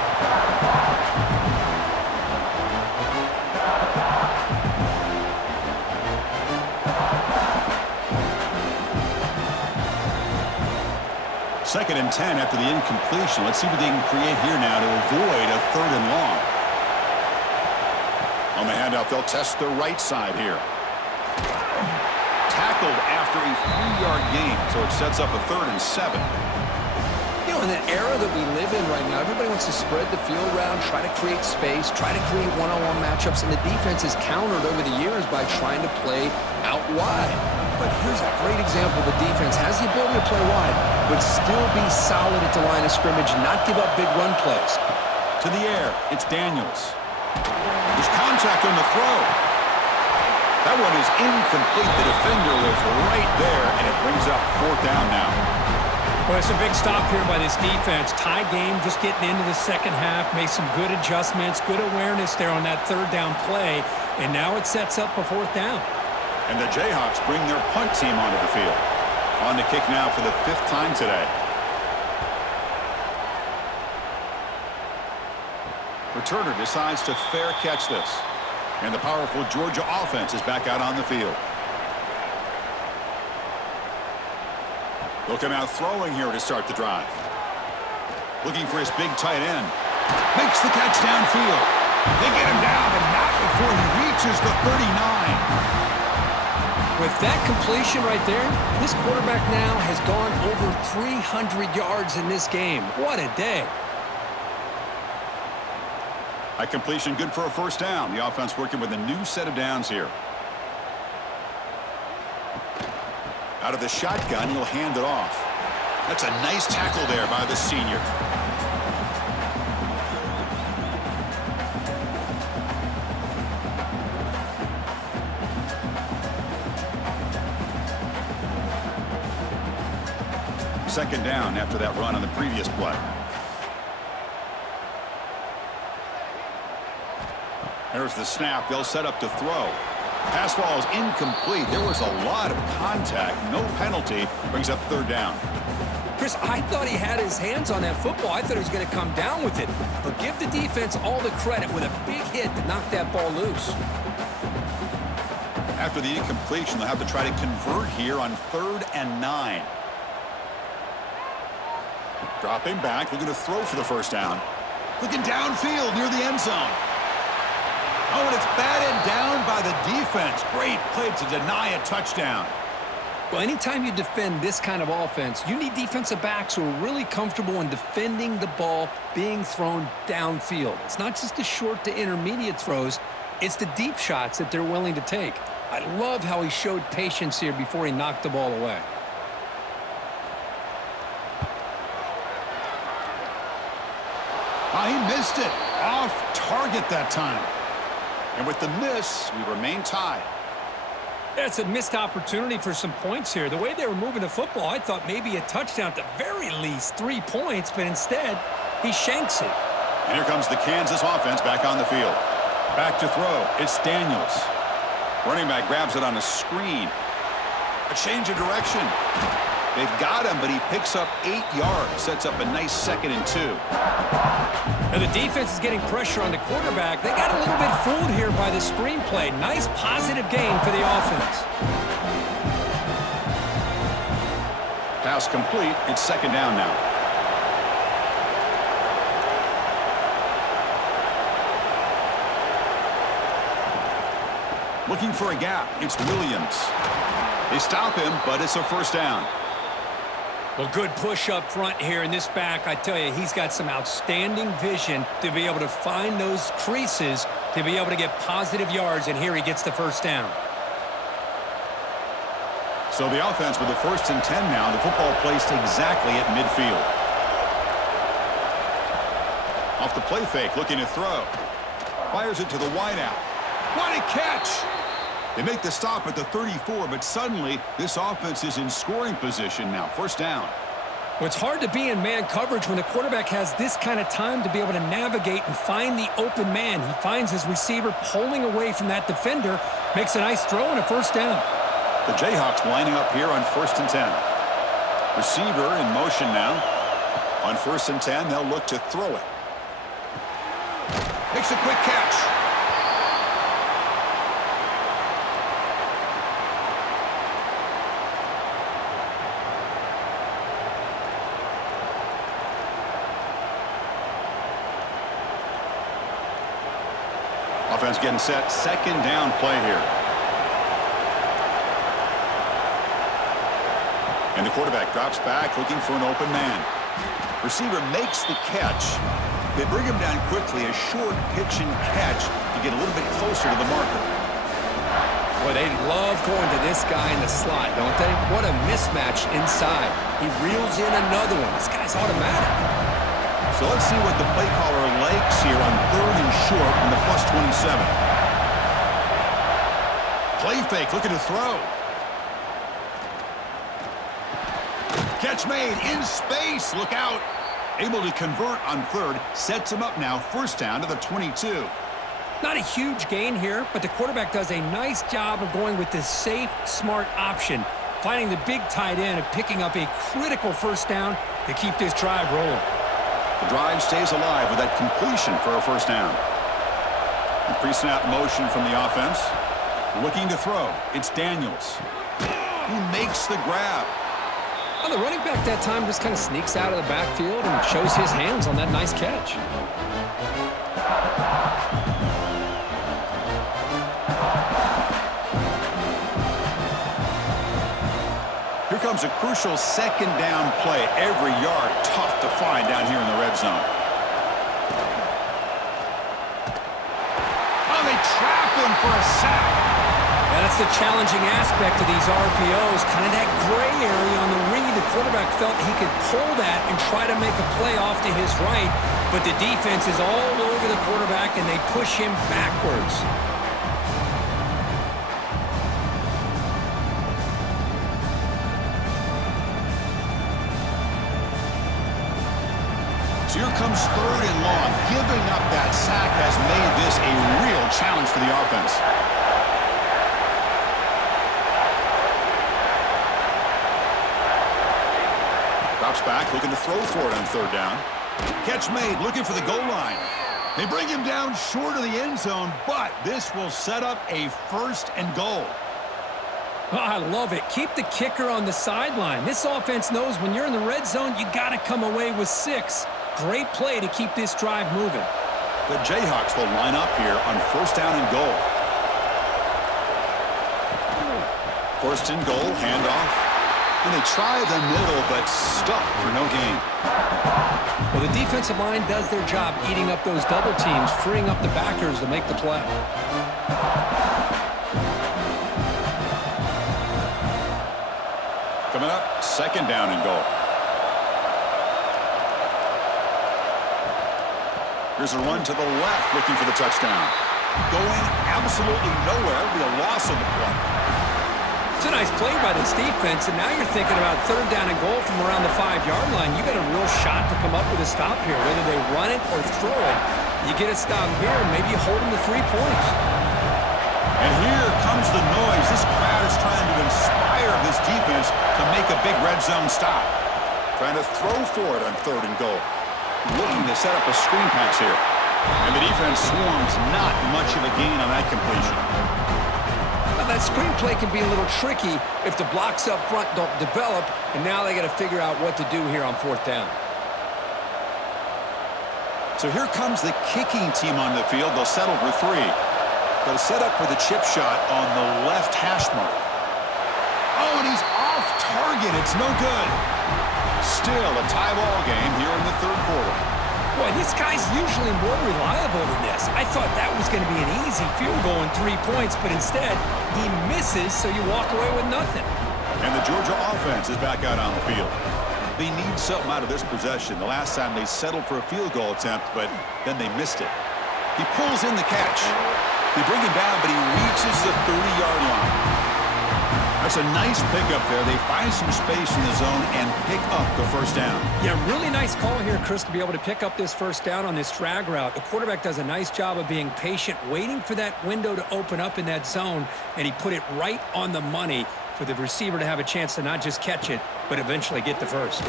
Second and 10 after the incompletion. Let's see what they can create here now to avoid a 3rd and long. On the handoff, they'll test the right side here. Tackled after a 3-yard gain, so it sets up a 3rd and 7. You know, in the era that we live in right now, everybody wants to spread the field around, try to create space, try to create one-on-one matchups, and the defense is countered over the years by trying to play out wide. But here's a great example. The defense has the ability to play wide, but still be solid at the line of scrimmage and not give up big run plays. To the air, it's Daniels. There's contact on the throw. That one is incomplete. The defender was right there, and it brings up 4th down now. Well, it's a big stop here by this defense. Tie game, just getting into the second half, made some good adjustments, good awareness there on that 3rd down play, and now it sets up a 4th down. And the Jayhawks bring their punt team onto the field. On to kick now for the 5th time today. Returner decides to fair catch this. And the powerful Georgia offense is back out on the field. They'll come out throwing here to start the drive. Looking for his big tight end. Makes the catch downfield. They get him down, but not before he reaches the 39. With that completion right there, this quarterback now has gone over 300 yards in this game. What a day. That completion good for a 1st down. The offense working with a new set of downs here. Out of the shotgun, he'll hand it off. That's a nice tackle there by the senior. Second down after that run on the previous play. There's the snap. They'll set up to throw. Pass ball is incomplete. There was a lot of contact. No penalty. Brings up third down. Chris, I thought he had his hands on that football. I thought he was going to come down with it. But give the defense all the credit with a big hit to knock that ball loose. After the incompletion, they'll have to try to convert here on 3rd and 9. Dropping back, looking to throw for the first down. Looking downfield near the end zone. Oh, and it's batted down by the defense. Great play to deny a touchdown. Well, anytime you defend this kind of offense, you need defensive backs who are really comfortable in defending the ball being thrown downfield. It's not just the short to intermediate throws. It's the deep shots that they're willing to take. I love how he showed patience here before he knocked the ball away. Oh, he missed it. Off target that time. And with the miss, we remain tied. That's a missed opportunity for some points here. The way they were moving the football, I thought maybe a touchdown, at the very least 3 points, but instead, he shanks it. And here comes the Kansas offense back on the field. Back to throw. It's Daniels. Running back grabs it on a screen. A change of direction. They've got him, but he picks up 8 yards. Sets up a nice 2nd and 2. Now the defense is getting pressure on the quarterback. They got a little bit fooled here by the screenplay. Nice positive gain for the offense. Pass complete. It's 2nd down now. Looking for a gap. It's Williams. They stop him, but it's a first down. Well, good push up front here in this back. I tell you, he's got some outstanding vision to be able to find those creases to be able to get positive yards, and here he gets the first down. So the offense with the 1st and 10 now. The football placed exactly at midfield. Off the play fake, looking to throw. Fires it to the wideout. What a catch! They make the stop at the 34, but suddenly this offense is in scoring position now. First down. Well, it's hard to be in man coverage when the quarterback has this kind of time to be able to navigate and find the open man. He finds his receiver pulling away from that defender, makes a nice throw and a first down. The Jayhawks lining up here on 1st and 10. Receiver in motion now. On 1st and 10, they'll look to throw it. Makes a quick catch. Offense getting set. 2nd down play here. And the quarterback drops back looking for an open man. Receiver makes the catch. They bring him down quickly. A short pitch and catch to get a little bit closer to the marker. Boy, they love going to this guy in the slot, don't they? What a mismatch inside. He reels in another one. This guy's automatic. So let's see what the play caller likes here on 3rd and short from the +27. Play fake, looking to throw. Catch made in space. Look out. Able to convert on 3rd. Sets him up now. First down to the 22. Not a huge gain here, but the quarterback does a nice job of going with this safe, smart option, finding the big tight end and picking up a critical first down to keep this drive rolling. The drive stays alive with that completion for a first down. The pre-snap motion from the offense. Looking to throw. It's Daniels. Who makes the grab. Well, the running back that time just kind of sneaks out of the backfield and shows his hands on that nice catch. Here comes a crucial 2nd down play. Every yard tough to find down here in the red zone. Oh, they trap him for a sack. And that's the challenging aspect of these RPOs, kind of that gray area on the read. The quarterback felt he could pull that and try to make a play off to his right, but the defense is all over the quarterback, and they push him backwards. So here comes 3rd and long. Giving up that sack has made this a real challenge for the offense. Drops back, looking to throw for it on 3rd down. Catch made, looking for the goal line. They bring him down short of the end zone, but this will set up a 1st and goal. Oh, I love it. Keep the kicker on the sideline. This offense knows when you're in the red zone, you got to come away with 6. Great play to keep this drive moving. The Jayhawks will line up here on 1st down and goal. 1st and goal, handoff. And they try the middle, but stuck for no gain. Well, the defensive line does their job eating up those double teams, freeing up the backers to make the play. Coming up, 2nd down and goal. Here's a run to the left, looking for the touchdown. Going absolutely nowhere, be a loss on the play. It's a nice play by this defense, and now you're thinking about 3rd down and goal from around the 5-yard line. You got a real shot to come up with a stop here. Whether they run it or throw it, you get a stop here, and maybe you hold them to 3 points. And here comes the noise. This crowd is trying to inspire this defense to make a big red zone stop. Trying to throw for it on 3rd and goal. Looking to set up a screen pass here. And the defense swarms, not much of a gain on that completion. Now, that screen play can be a little tricky if the blocks up front don't develop, and now they got to figure out what to do here on 4th down. So here comes the kicking team on the field. They'll settle for 3. They'll set up for the chip shot on the left hash mark. Oh, and he's off target. It's no good. Still a tie ball game here in the 3rd quarter. Boy, this guy's usually more reliable than this. I thought that was going to be an easy field goal in 3 points, but instead he misses, so you walk away with nothing. And the Georgia offense is back out on the field. They need something out of this possession. The last time they settled for a field goal attempt, but then they missed it. He pulls in the catch. They bring him down, but he reaches the 30-yard line. That's a nice pickup there. They find some space in the zone and pick up the 1st down. Yeah, really nice call here, Chris, to be able to pick up this 1st down on this drag route. The quarterback does a nice job of being patient, waiting for that window to open up in that zone, and he put it right on the money for the receiver to have a chance to not just catch it, but eventually get the 1st.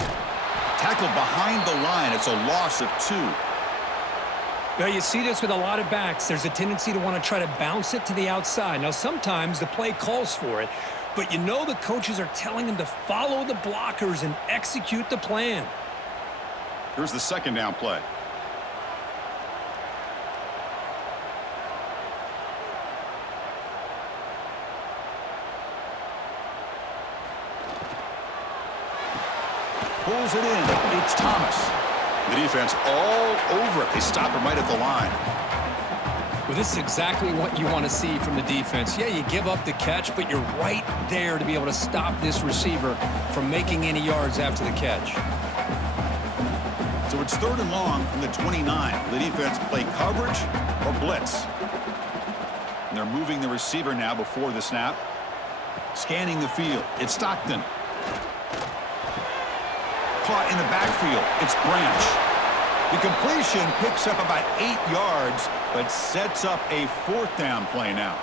Tackled behind the line. It's a loss of 2. Now, you see this with a lot of backs. There's a tendency to want to try to bounce it to the outside. Now, sometimes the play calls for it, but you know the coaches are telling them to follow the blockers and execute the plan. Here's the 2nd down play. Pulls it in. It's Thomas. The defense all over it. They stop him right at the line. Well, this is exactly what you want to see from the defense. Yeah, you give up the catch, but you're right there to be able to stop this receiver from making any yards after the catch. So it's 3rd and long from the 29. The defense play coverage or blitz. And they're moving the receiver now before the snap. Scanning the field. It's Stockton. Caught in the backfield. It's Branch. The completion picks up about 8 yards, but sets up a 4th down play now.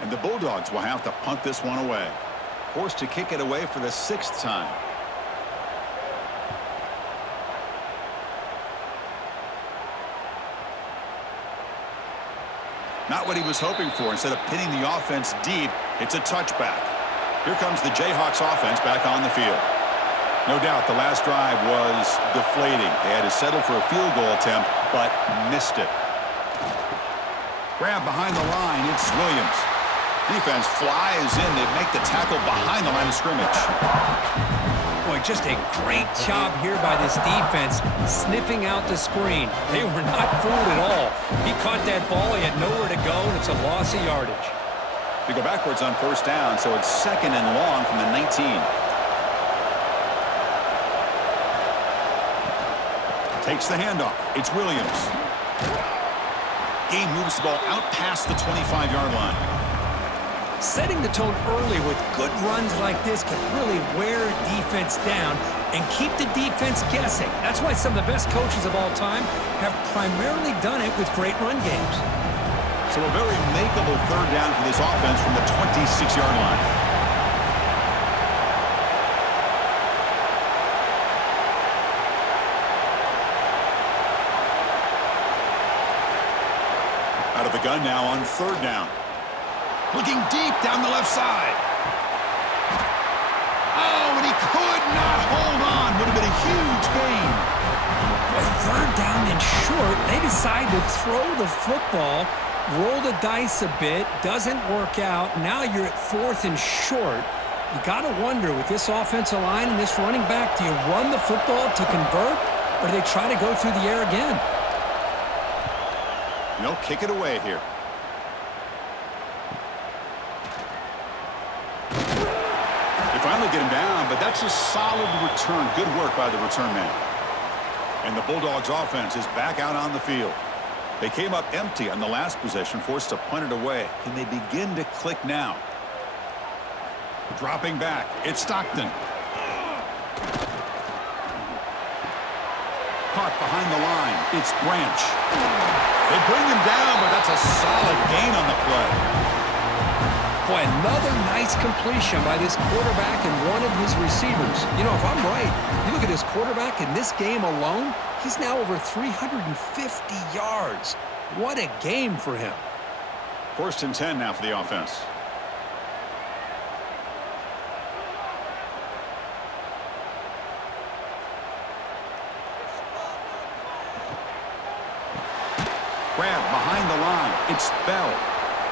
And the Bulldogs will have to punt this one away. Forced to kick it away for the 6th time. Not what he was hoping for. Instead of pinning the offense deep, it's a touchback. Here comes the Jayhawks offense back on the field. No doubt the last drive was deflating. They had to settle for a field goal attempt, but missed it. Grab behind the line, it's Williams. Defense flies in. They make the tackle behind the line of scrimmage. Boy, just a great job here by this defense, sniffing out the screen. They were not fooled at all. He caught that ball. He had nowhere to go, and it's a loss of yardage. They go backwards on 1st down, so it's 2nd and long from the 19. Takes the handoff. It's Williams. Game moves the ball out past the 25-yard line. Setting the tone early with good runs like this can really wear defense down and keep the defense guessing. That's why some of the best coaches of all time have primarily done it with great run games. So a very makeable third down for this offense from the 26-yard line. Out of the gun now on third down. Looking deep down the left side. Oh, and he could not hold on. Would have been a huge gain. With third down and short, they decide to throw the football, roll the dice a bit, doesn't work out. Now you're at fourth and short. You got to wonder, with this offensive line and this running back, do you run the football to convert, or do they try to go through the air again? They'll kick it away here. They finally get him down, but that's a solid return. Good work by the return man. And the Bulldogs offense is back out on the field. They came up empty on the last possession, forced to punt it away. Can they begin to click now? Dropping back, it's Stockton. Caught behind the line, it's Branch. They bring him down, but that's a solid gain on the play. Boy, another nice completion by this quarterback and one of his receivers. You know, if I'm right, you look at this quarterback in this game alone, he's now over 350 yards. What a game for him. 1st and 10 now for the offense. Grab behind the line. It's Bell.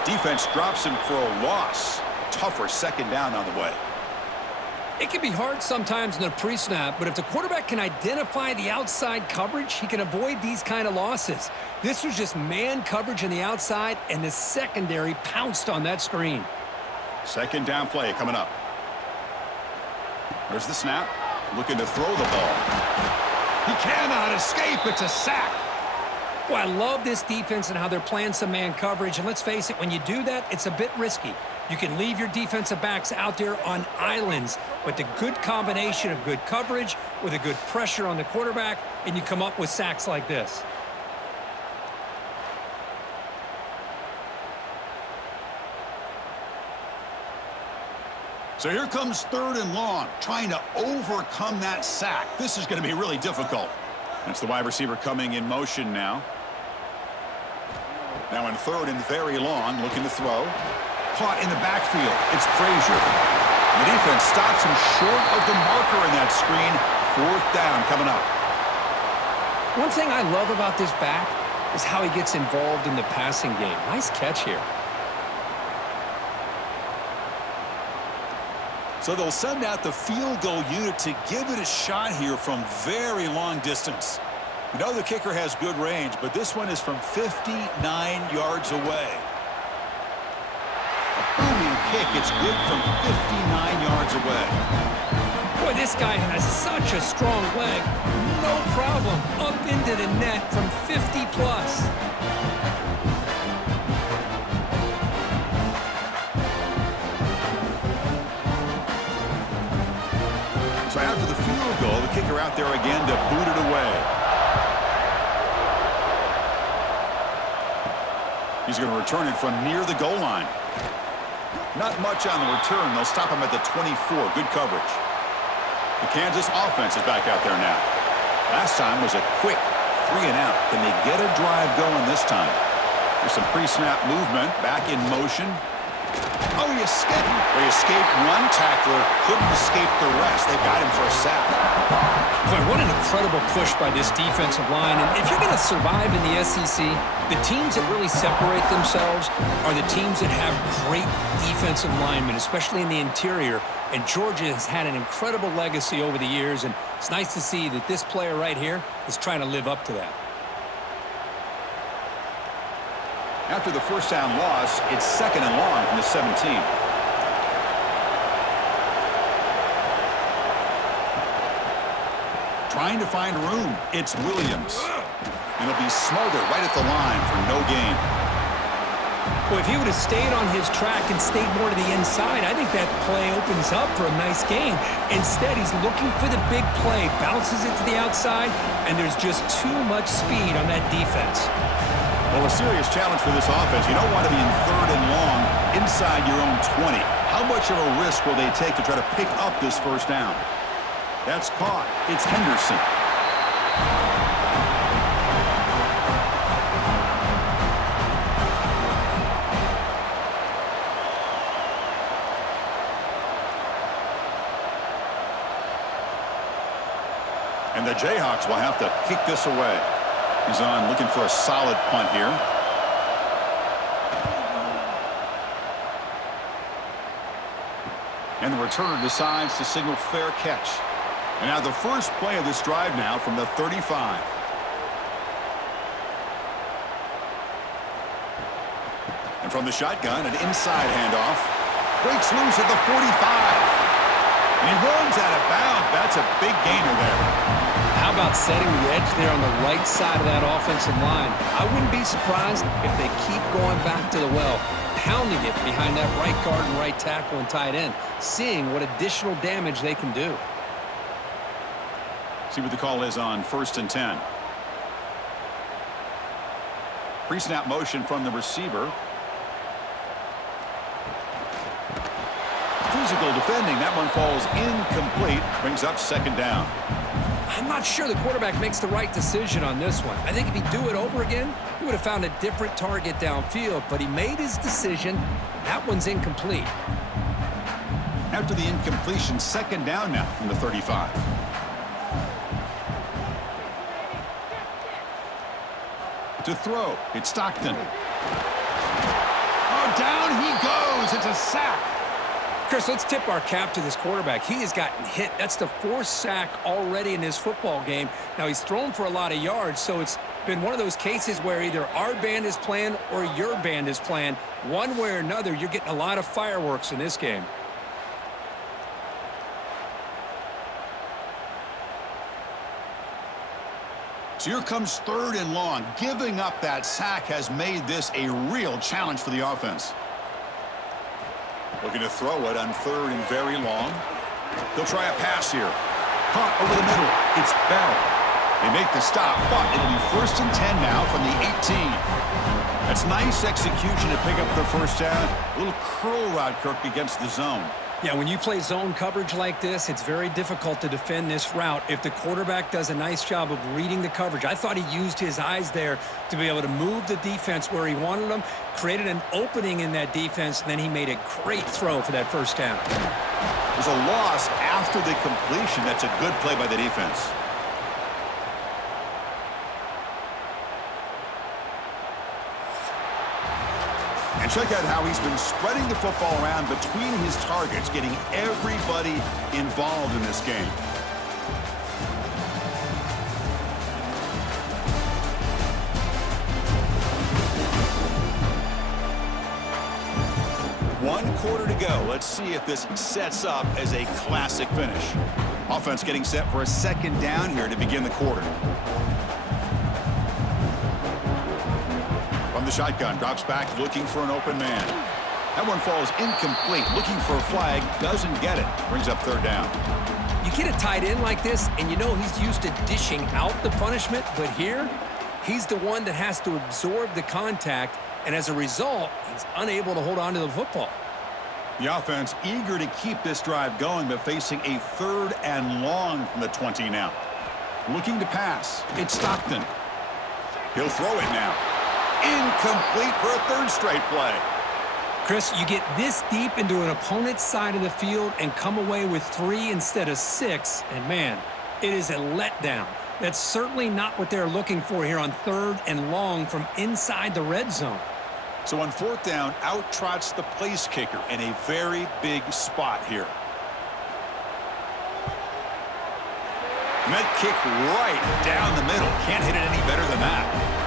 Defense drops him for a loss. Tougher second down on the way. It can be hard sometimes in the pre-snap, but if the quarterback can identify the outside coverage, he can avoid these kind of losses. This was just man coverage on the outside, and the secondary pounced on that screen. Second down play coming up. There's the snap. Looking to throw the ball. He cannot escape. It's a sack. Boy, I love this defense and how they're playing some man coverage. And let's face it, when you do that, it's a bit risky. You can leave your defensive backs out there on islands, but the good combination of good coverage with a good pressure on the quarterback, and you come up with sacks like this. So here comes 3rd and long, trying to overcome that sack. This is going to be really difficult. That's the wide receiver coming in motion now. Now in 3rd and very long, looking to throw. Caught in the backfield. It's Frazier. The defense stops him short of the marker in that screen. 4th down coming up. One thing I love about this back is how he gets involved in the passing game. Nice catch here. So they'll send out the field goal unit to give it a shot here from very long distance. We know the kicker has good range, but this one is from 59 yards away. A booming kick. It's good from 59 yards away. Boy, this guy has such a strong leg. No problem. Up into the net from 50 plus. So after the field goal, the kicker out there again to boot it away. He's going to return it from near the goal line. Not much on the return. They'll stop him at the 24. Good coverage. The Kansas offense is back out there now. Last time was a quick 3 and out. Can they get a drive going this time? There's some pre-snap movement. Back in motion. Oh, he escaped. They escaped one tackler, couldn't escape the rest. They got him for a sack. Boy, what an incredible push by this defensive line. And if you're going to survive in the SEC, the teams that really separate themselves are the teams that have great defensive linemen, especially in the interior. And Georgia has had an incredible legacy over the years, and it's nice to see that this player right here is trying to live up to that. After the first down loss, it's 2nd and long from the 17. Trying to find room. It's Williams. And he'll be smothered right at the line for no gain. Well, if he would have stayed on his track and stayed more to the inside, I think that play opens up for a nice gain. Instead, he's looking for the big play, bounces it to the outside, and there's just too much speed on that defense. Well, a serious challenge for this offense. You don't want to be in 3rd and long inside your own 20. How much of a risk will they take to try to pick up this first down? That's caught. It's Henderson. And the Jayhawks will have to kick this away. He's on looking for a solid punt here. And the returner decides to signal fair catch. And now the first play of this drive now from the 35. And from the shotgun, an inside handoff. Breaks loose at the 45. And he runs out of bounds. That's a big gainer there. How about setting the edge there on the right side of that offensive line? I wouldn't be surprised if they keep going back to the well, pounding it behind that right guard and right tackle and tight end, seeing what additional damage they can do. See what the call is on 1st and 10. Pre-snap motion from the receiver. Physical defending. That one falls incomplete. Brings up 2nd down. I'm not sure the quarterback makes the right decision on this one. I think if he'd do it over again, he would have found a different target downfield, but he made his decision. That one's incomplete. After the incompletion, 2nd down now from the 35. To throw, it's Stockton. Oh, down he goes. It's a sack. Chris, let's tip our cap to this quarterback. He has gotten hit. That's the 4th sack already in this football game. Now, he's thrown for a lot of yards, so it's been one of those cases where either our band is playing or your band is playing. One way or another, you're getting a lot of fireworks in this game. So here comes 3rd and long. Giving up that sack has made this a real challenge for the offense. Looking to throw it on 3rd and very long. They'll try a pass here. Caught over the middle. It's Bell. They make the stop, but it'll be 1st and 10 now from the 18. That's nice execution to pick up the first down. A little curl route, Kirk, against the zone. Yeah, when you play zone coverage like this, it's very difficult to defend this route if the quarterback does a nice job of reading the coverage. I thought he used his eyes there to be able to move the defense where he wanted them, created an opening in that defense, and then he made a great throw for that first down. There's a loss after the completion. That's a good play by the defense. And check out how he's been spreading the football around between his targets, getting everybody involved in this game. One quarter to go. Let's see if this sets up as a classic finish. Offense getting set for a 2nd down here to begin the quarter. From the shotgun, drops back, looking for an open man. That one falls incomplete, looking for a flag, doesn't get it. Brings up 3rd down. You get a tight end like this, and you know he's used to dishing out the punishment, but here, he's the one that has to absorb the contact, and as a result, he's unable to hold on to the football. The offense eager to keep this drive going, but facing a 3rd and long from the 20 now. Looking to pass. It's Stockton. He'll throw it now. Incomplete for a 3rd straight play. Chris, you get this deep into an opponent's side of the field and come away with 3 instead of 6, and man, it is a letdown. That's certainly not what they're looking for here on 3rd and long from inside the red zone. So on 4th down, out trots the place kicker in a very big spot here. And that kick right down the middle. Can't hit it any better than that.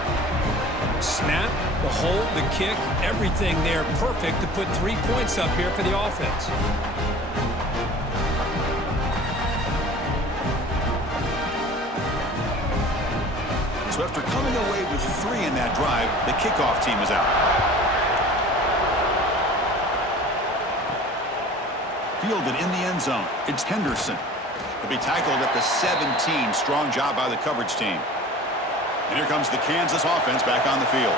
Snap, the hold, the kick, everything there perfect to put 3 points up here for the offense. So after coming away with 3 in that drive, the kickoff team is out. fielded in the end zone. It's Henderson. He'll be tackled at the 17. Strong job by the coverage team. And here comes the Kansas offense back on the field.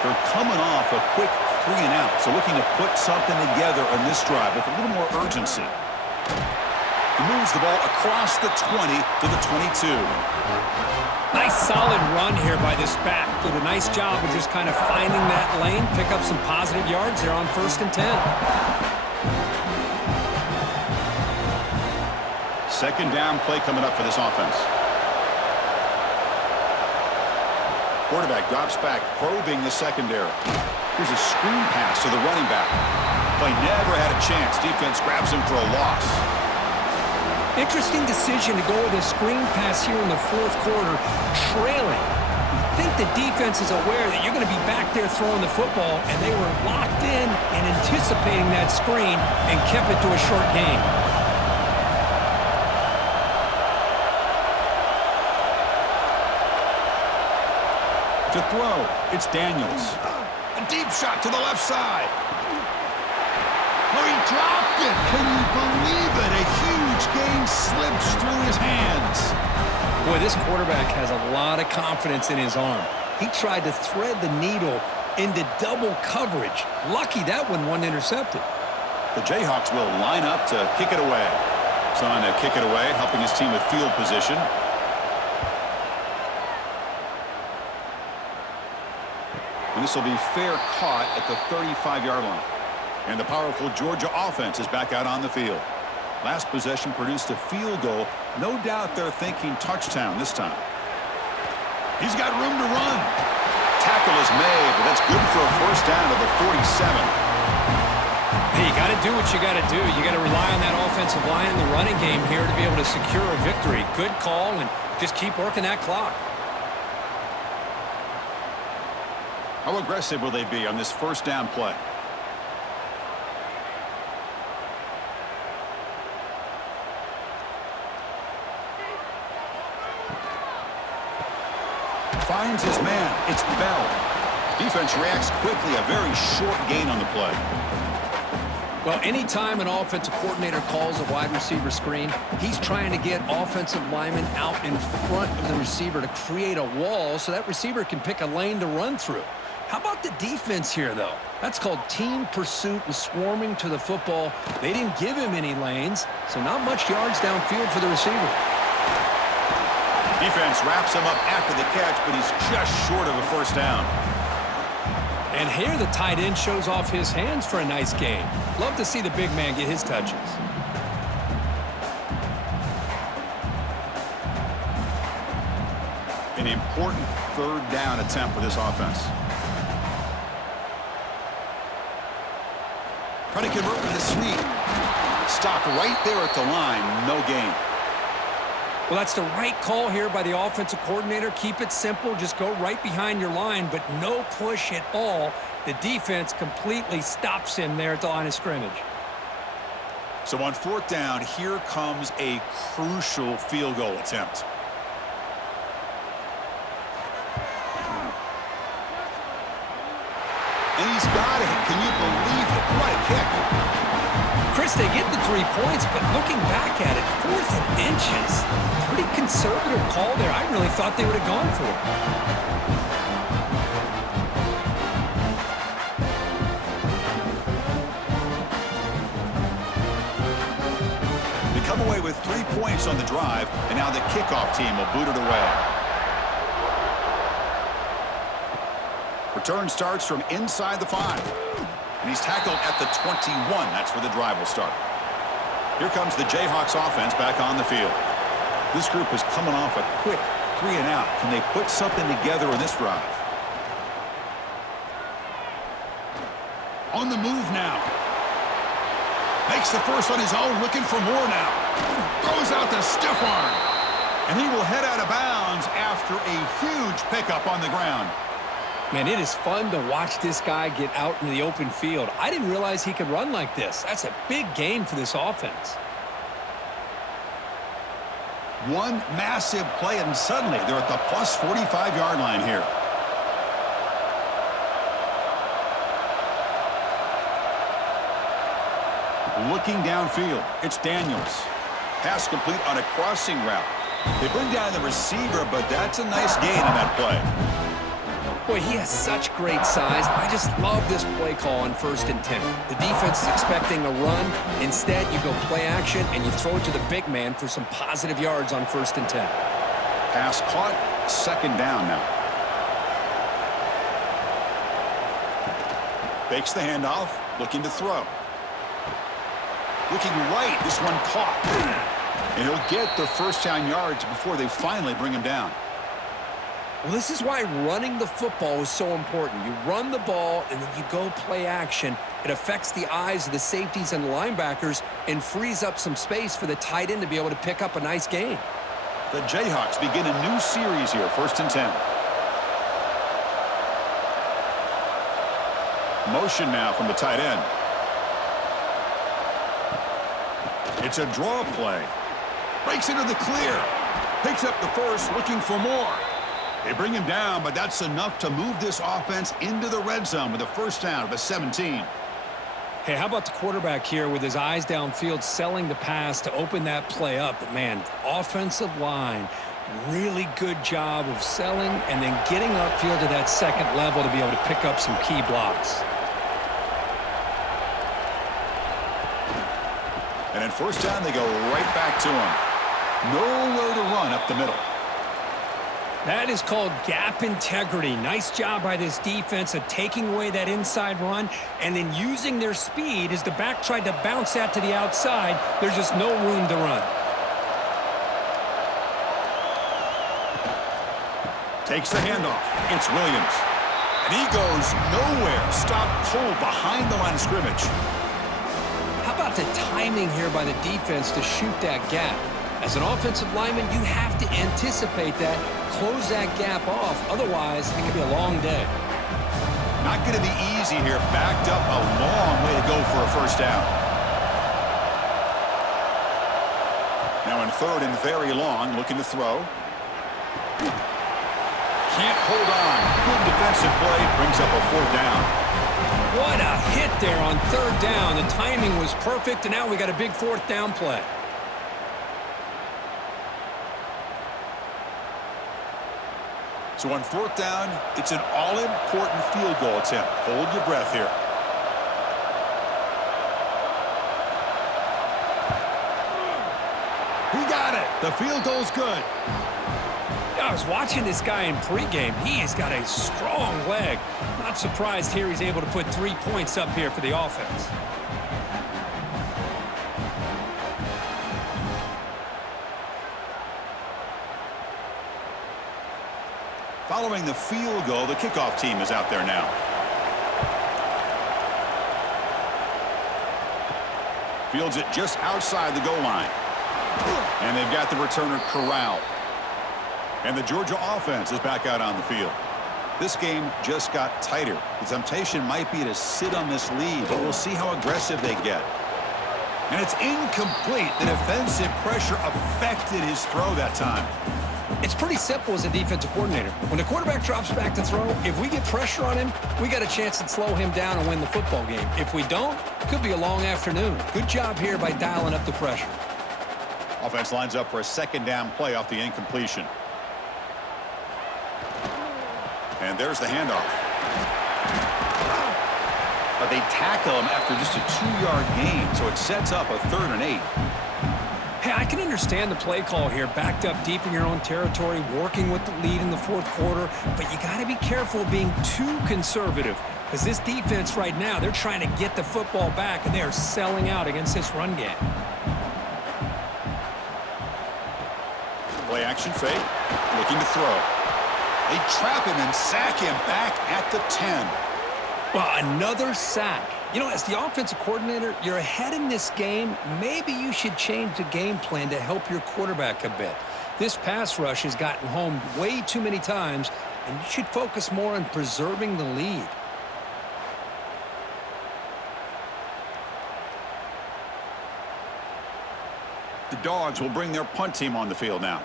They're coming off a quick 3 and out, so looking to put something together on this drive with a little more urgency. He moves the ball across the 20 to the 22. Nice solid run here by this back. Did a nice job of just kind of finding that lane, pick up some positive yards there on 1st and 10. Second down play coming up for this offense. Quarterback drops back, probing the secondary. Here's a screen pass to the running back. Play never had a chance. Defense grabs him for a loss. Interesting decision to go with a screen pass here in the 4th quarter, trailing. You think the defense is aware that you're going to be back there throwing the football, and they were locked in and anticipating that screen and kept it to a short game. To throw, it's Daniels. A deep shot to the left side. Oh, he dropped it. Can you believe it? A huge gain slips through his hands. Boy, this quarterback has a lot of confidence in his arm. He tried to thread the needle into double coverage. Lucky that one wasn't intercepted. The Jayhawks will line up to kick it away. Son to kick it away, helping his team with field position. And this will be fair caught at the 35-yard line. And the powerful Georgia offense is back out on the field. Last possession produced a field goal. No doubt they're thinking touchdown this time. He's got room to run. Tackle is made, but that's good for a first down to the 47. Hey, you got to do what you got to do. You got to rely on that offensive line in the running game here to be able to secure a victory. Good call, and just keep working that clock. How aggressive will they be on this first down play? Finds his man. It's Bell. Defense reacts quickly. A very short gain on the play. Well, anytime an offensive coordinator calls a wide receiver screen, he's trying to get offensive linemen out in front of the receiver to create a wall so that receiver can pick a lane to run through. How about the defense here, though? That's called team pursuit and swarming to the football. They didn't give him any lanes, so not much yards downfield for the receiver. Defense wraps him up after the catch, but he's just short of a first down. And here the tight end shows off his hands for a nice gain. Love to see the big man get his touches. An important third down attempt for this offense. Trying to convert with a sweep. Stopped right there at the line. No gain. Well, that's the right call here by the offensive coordinator. Keep it simple. Just go right behind your line, but no push at all. The defense completely stops him there at the line of scrimmage. So on fourth down, here comes a crucial field goal attempt. And he's got it. Can you believe it? What a kick. Chris, they get the 3 points, but looking back at it, 4th and inches. Pretty conservative call there. I really thought they would have gone for it. They come away with 3 points on the drive, and now the kickoff team will boot it away. Return starts from inside the 5. And he's tackled at the 21. That's where the drive will start. Here comes the Jayhawks offense back on the field. This group is coming off a quick 3 and out. Can they put something together in this drive? On the move now. Makes the first on his own, looking for more now. Throws out the stiff arm. And he will head out of bounds after a huge pickup on the ground. Man, it is fun to watch this guy get out into the open field. I didn't realize he could run like this. That's a big gain for this offense. One massive play, and suddenly they're at the plus 45-yard line here. Looking downfield, it's Daniels. Pass complete on a crossing route. They bring down the receiver, but that's a nice gain in that play. Boy, he has such great size. I just love this play call on 1st and 10. The defense is expecting a run. Instead, you go play action, and you throw it to the big man for some positive yards on 1st and 10. Pass caught, 2nd down now. Fakes the handoff, looking to throw. Looking right, this one caught. And he'll get the 1st down yards before they finally bring him down. Well, this is why running the football is so important. You run the ball, and then you go play action. It affects the eyes of the safeties and linebackers and frees up some space for the tight end to be able to pick up a nice gain. The Jayhawks begin a new series here, 1st and 10. Motion now from the tight end. It's a draw play. Breaks into the clear. Picks up the 1st, looking for more. They bring him down, but that's enough to move this offense into the red zone with a 1st down at the 17. Hey, how about the quarterback here with his eyes downfield, selling the pass to open that play up? But, man, offensive line, really good job of selling and then getting upfield to that 2nd level to be able to pick up some key blocks. And then 1st down, they go right back to him. Nowhere to run up the middle. That is called gap integrity. Nice job by this defense of taking away that inside run and then using their speed as the back tried to bounce that to the outside. There's just no room to run. Takes the handoff. It's Williams. And he goes nowhere. Stop cold behind the line of scrimmage. How about the timing here by the defense to shoot that gap? As an offensive lineman, you have to anticipate that, close that gap off. Otherwise, it could be a long day. Not going to be easy here. Backed up a long way to go for a 1st down. Now in 3rd and very long, looking to throw. Can't hold on. Good defensive play. Brings up a 4th down. What a hit there on 3rd down. The timing was perfect, and now we got a big 4th down play. So on 4th down, it's an all-important field goal attempt. Hold your breath here. He got it. The field goal's good. I was watching this guy in pregame. He has got a strong leg. Not surprised here he's able to put 3 points up here for the offense. Following the field goal, the kickoff team is out there now. Fields it just outside the goal line. And they've got the returner corralled. And the Georgia offense is back out on the field. This game just got tighter. The temptation might be to sit on this lead, but we'll see how aggressive they get. And it's incomplete. The defensive pressure affected his throw that time. It's pretty simple as a defensive coordinator. When the quarterback drops back to throw, if we get pressure on him, we got a chance to slow him down and win the football game. If we don't, it could be a long afternoon. Good job here by dialing up the pressure. Offense lines up for a 2nd down play off the incompletion. And there's the handoff. But they tackle him after just a 2-yard gain, so it sets up a 3rd and 8. Hey, I can understand the play call here, backed up deep in your own territory, working with the lead in the 4th quarter, but you got to be careful of being too conservative because this defense right now, they're trying to get the football back, and they are selling out against this run game. Play action fake, looking to throw. They trap him and sack him back at the 10. Well, another sack. You know, as the offensive coordinator, you're ahead in this game. Maybe you should change the game plan to help your quarterback a bit. This pass rush has gotten home way too many times, and you should focus more on preserving the lead. The Dogs will bring their punt team on the field now.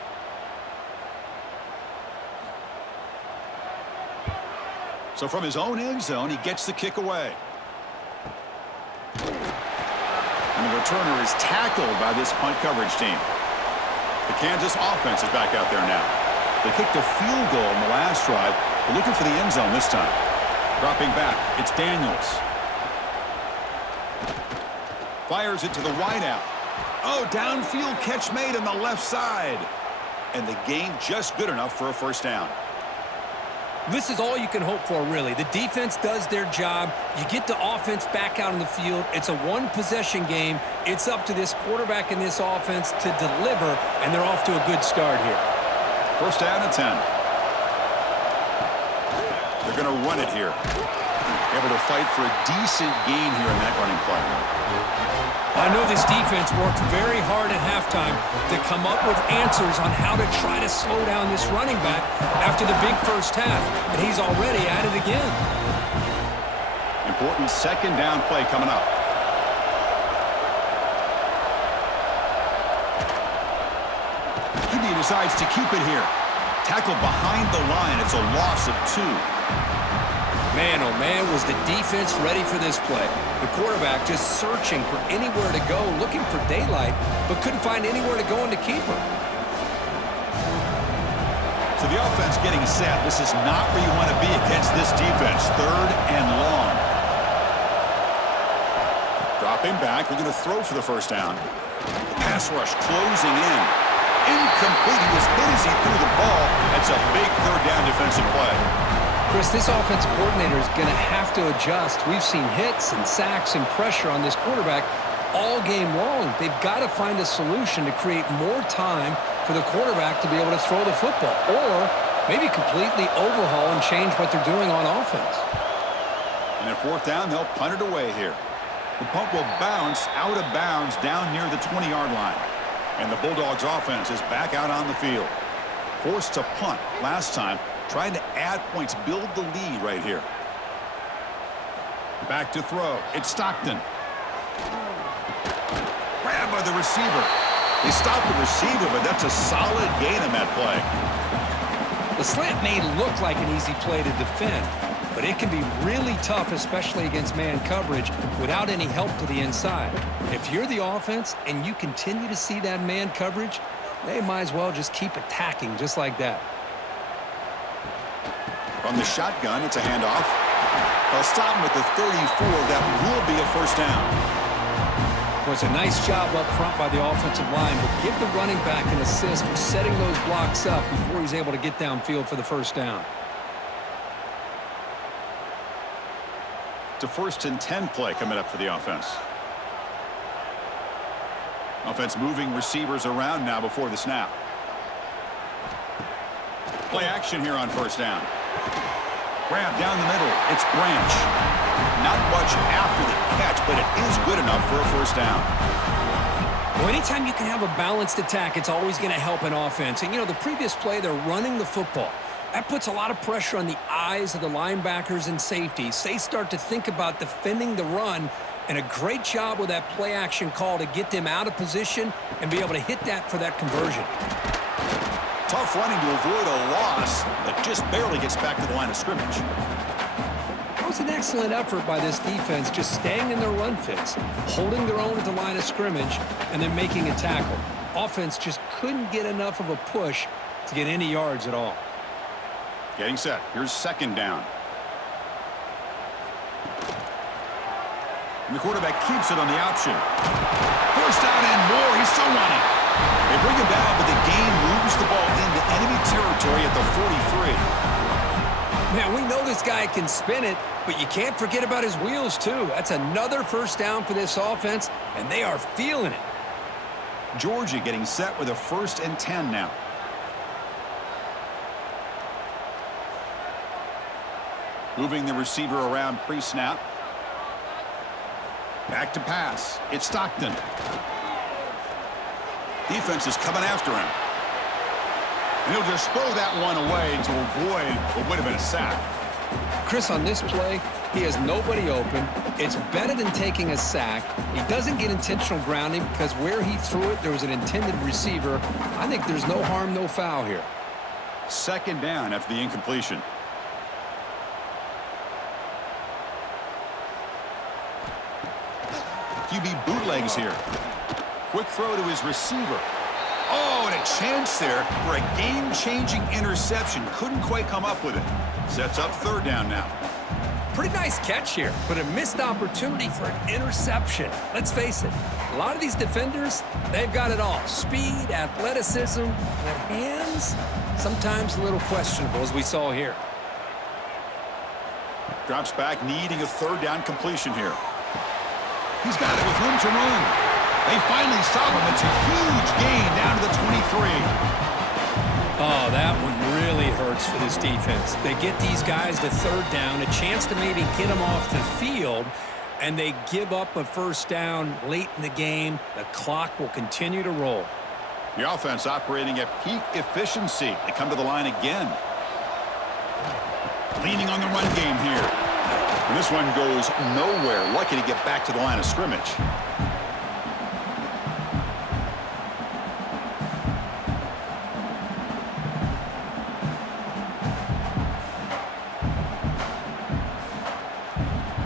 So from his own end zone, he gets the kick away. And the returner is tackled by this punt coverage team. The Kansas offense is back out there now. They kicked a field goal in the last drive. They're looking for the end zone this time. Dropping back, it's Daniels. Fires it to the wideout. Oh, downfield catch made on the left side. And the gain just good enough for a first down. This is all you can hope for, really. The defense does their job. You get the offense back out on the field. It's a one-possession game. It's up to this quarterback and this offense to deliver, and they're off to a good start here. First down and 10. They're going to run it here. Able to fight for a decent gain here in that running play. I know this defense worked very hard at halftime to come up with answers on how to try to slow down this running back after the big first half, and he's already at it again. Important second down play coming up. QB decides to keep it here. Tackled behind the line. It's a loss of 2. Man, oh man, was the defense ready for this play. The quarterback just searching for anywhere to go, looking for daylight, but couldn't find anywhere to go in the keeper. So the offense getting set. This is not where you want to be against this defense. Third and long. Dropping back, looking to throw for the first down. The pass rush closing in. Incomplete. He was hit as he threw the ball. That's a big third down defensive play. Chris, this offensive coordinator is going to have to adjust. We've seen hits and sacks and pressure on this quarterback all game long. They've got to find a solution to create more time for the quarterback to be able to throw the football, or maybe completely overhaul and change what they're doing on offense. And at fourth down, they'll punt it away here. The punt will bounce out of bounds down near the 20-yard line. And the Bulldogs offense is back out on the field. Forced to punt last time, trying to add points, build the lead right here. Back to throw. It's Stockton. Grabbed by the receiver. They stopped the receiver, but that's a solid gain on that play. The slant may look like an easy play to defend, but it can be really tough, especially against man coverage, without any help to the inside. If you're the offense and you continue to see that man coverage, they might as well just keep attacking just like that. From the shotgun, it's a handoff. They'll stop him at the 34. That will be a first down. Well, it's a nice job up front by the offensive line, but give the running back an assist for setting those blocks up before he's able to get downfield for the first down. It's a 1st and 10 play coming up for the offense. Offense moving receivers around now before the snap. Play action here on first down. Grab down the middle. It's Branch. Not much after the catch, but it is good enough for a first down. Well, anytime you can have a balanced attack, it's always going to help an offense. And, you know, the previous play, they're running the football. That puts a lot of pressure on the eyes of the linebackers and safeties. They start to think about defending the run, and a great job with that play action call to get them out of position and be able to hit that for that conversion. Tough running to avoid a loss that just barely gets back to the line of scrimmage. That was an excellent effort by this defense, just staying in their run fits, holding their own at the line of scrimmage, and then making a tackle. Offense just couldn't get enough of a push to get any yards at all. Getting set. Here's second down. And the quarterback keeps it on the option. First down and more. He's still running. They bring him down, but the game moves the ball into enemy territory at the 43. Man, we know this guy can spin it, but you can't forget about his wheels, too. That's another first down for this offense, and they are feeling it. Georgia getting set with a 1st and 10 now. Moving the receiver around pre-snap. Back to pass. It's Stockton. Defense is coming after him. And he'll just throw that one away to avoid what would have been a sack. Chris, on this play, he has nobody open. It's better than taking a sack. He doesn't get intentional grounding because where he threw it, there was an intended receiver. I think there's no harm, no foul here. Second down after the incompletion. QB bootlegs here. Quick throw to his receiver. Oh, and a chance there for a game-changing interception. Couldn't quite come up with it. Sets up third down now. Pretty nice catch here, but a missed opportunity for an interception. Let's face it, a lot of these defenders, they've got it all. Speed, athleticism, their hands, sometimes a little questionable, as we saw here. Drops back, needing a third down completion here. He's got it with room to run. They finally stop him. It's a huge gain down to the 23. Oh, that one really hurts for this defense. They get these guys to third down, a chance to maybe get them off the field, and they give up a first down late in the game. The clock will continue to roll. The offense operating at peak efficiency. They come to the line again. Leaning on the run game here. And this one goes nowhere. Lucky to get back to the line of scrimmage.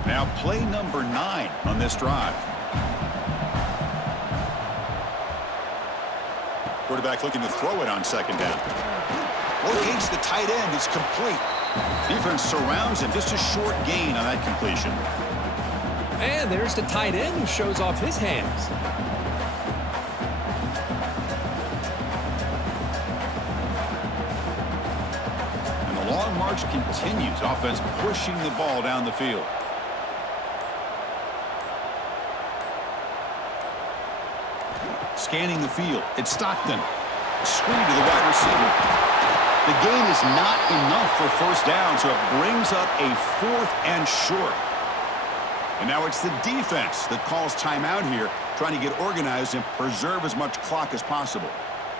Now play number 9 on this drive. Quarterback looking to throw it on second down. Locates the tight end. It's complete. Defense surrounds him. Just a short gain on that completion. And there's the tight end who shows off his hands. And the long march continues. Offense pushing the ball down the field. Scanning the field. It's Stockton. Screen to the wide receiver. The gain is not enough for first down, so it brings up a 4th and short. And now it's the defense that calls timeout here, trying to get organized and preserve as much clock as possible.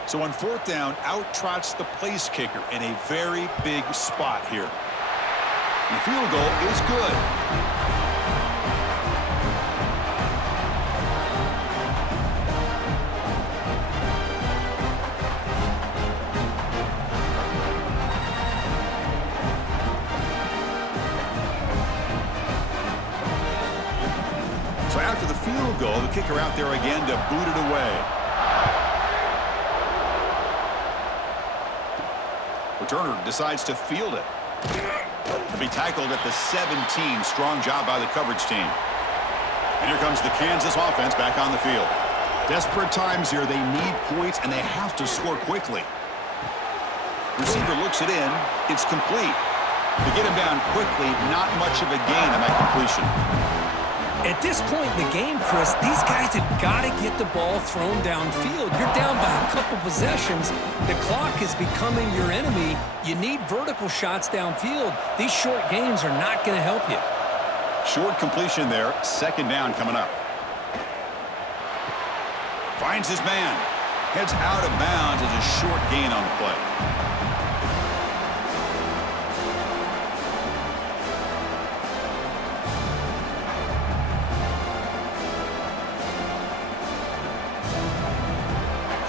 So on 4th down, out trots the place kicker in a very big spot here. And the field goal is good. So after the field goal, the kicker out there again to boot it away. Returner decides to field it. To be tackled at the 17. Strong job by the coverage team. And here comes the Kansas offense back on the field. Desperate times here. They need points, and they have to score quickly. Receiver looks it in. It's complete. To get him down quickly, not much of a gain on that completion. At this point in the game, Chris, these guys have got to get the ball thrown downfield. You're down by a couple possessions. The clock is becoming your enemy. You need vertical shots downfield. These short gains are not going to help you. Short completion there. Second down coming up. Finds his man. Heads out of bounds as a short gain on the play.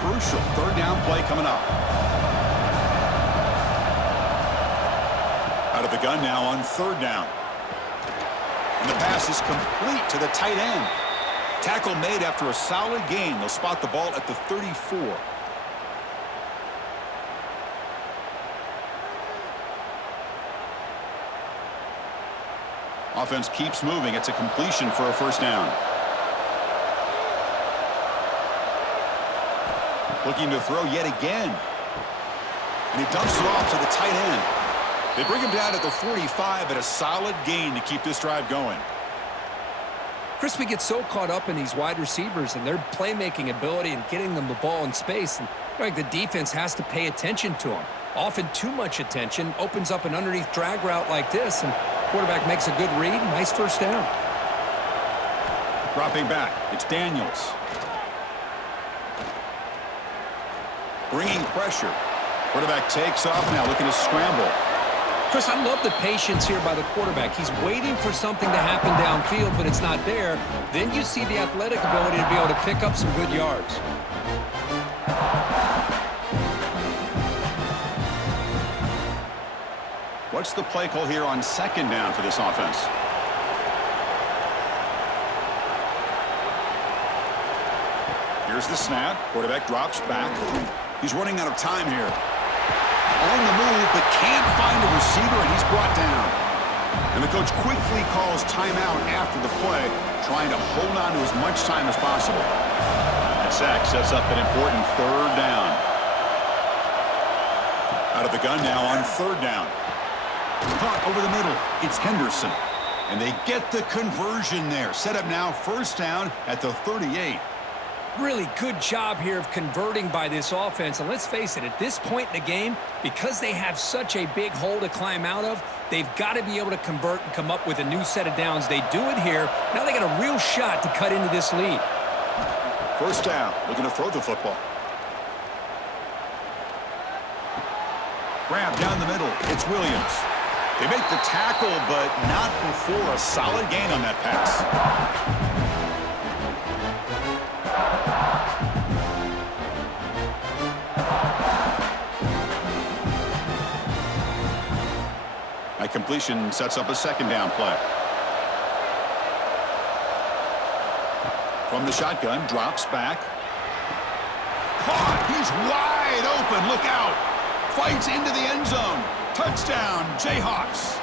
Crucial third down play coming up. Out of the gun now on third down. And the pass is complete to the tight end. Tackle made after a solid gain. They'll spot the ball at the 34. Offense keeps moving. It's a completion for a first down. Looking to throw yet again. And he dumps it off to the tight end. They bring him down at the 45, but a solid gain to keep this drive going. Chris, we get so caught up in these wide receivers and their playmaking ability and getting them the ball in space. And like the defense has to pay attention to them. Often too much attention opens up an underneath drag route like this, and quarterback makes a good read. Nice first down. Dropping back, it's Daniels. Bringing pressure. Quarterback takes off now, looking to scramble. Chris, I love the patience here by the quarterback. He's waiting for something to happen downfield, but it's not there. Then you see the athletic ability to be able to pick up some good yards. What's the play call here on second down for this offense? Here's the snap. Quarterback drops back. He's running out of time here. On the move, but can't find a receiver, and he's brought down. And the coach quickly calls timeout after the play, trying to hold on to as much time as possible. That sack sets up an important third down. Out of the gun now on third down. Caught over the middle. It's Henderson. And they get the conversion there. Set up now first down at the 38. Really good job here of converting by this offense. And let's face it, at this point in the game, because they have such a big hole to climb out of, they've got to be able to convert and come up with a new set of downs. They do it here. Now they got a real shot to cut into this lead. First down, looking to throw the football. Grab down the middle. It's Williams. They make the tackle, but not before a solid gain on that pass. That completion sets up a second down play. From the shotgun, drops back. Caught! He's wide open. Look out! Fights into the end zone. Touchdown, Jayhawks.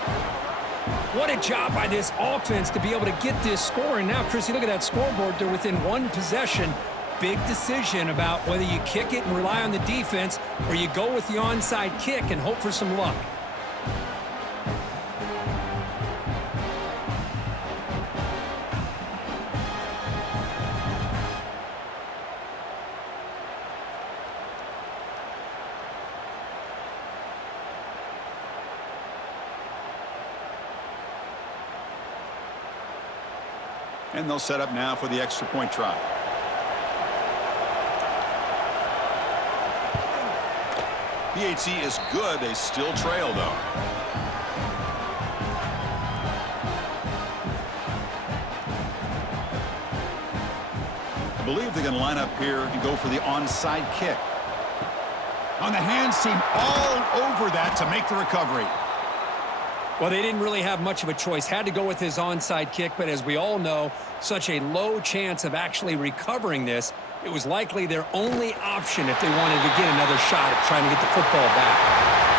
What a job by this offense to be able to get this score. And now, Chris, you look at that scoreboard. They're within one possession. Big decision about whether you kick it and rely on the defense or you go with the onside kick and hope for some luck. And they'll set up now for the extra point try. PHC is good. They still trail, though. I believe they're going to line up here and go for the onside kick. On the hands team, all over that to make the recovery. Well, they didn't really have much of a choice. Had to go with his onside kick, but as we all know, such a low chance of actually recovering this. It was likely their only option if they wanted to get another shot at trying to get the football back.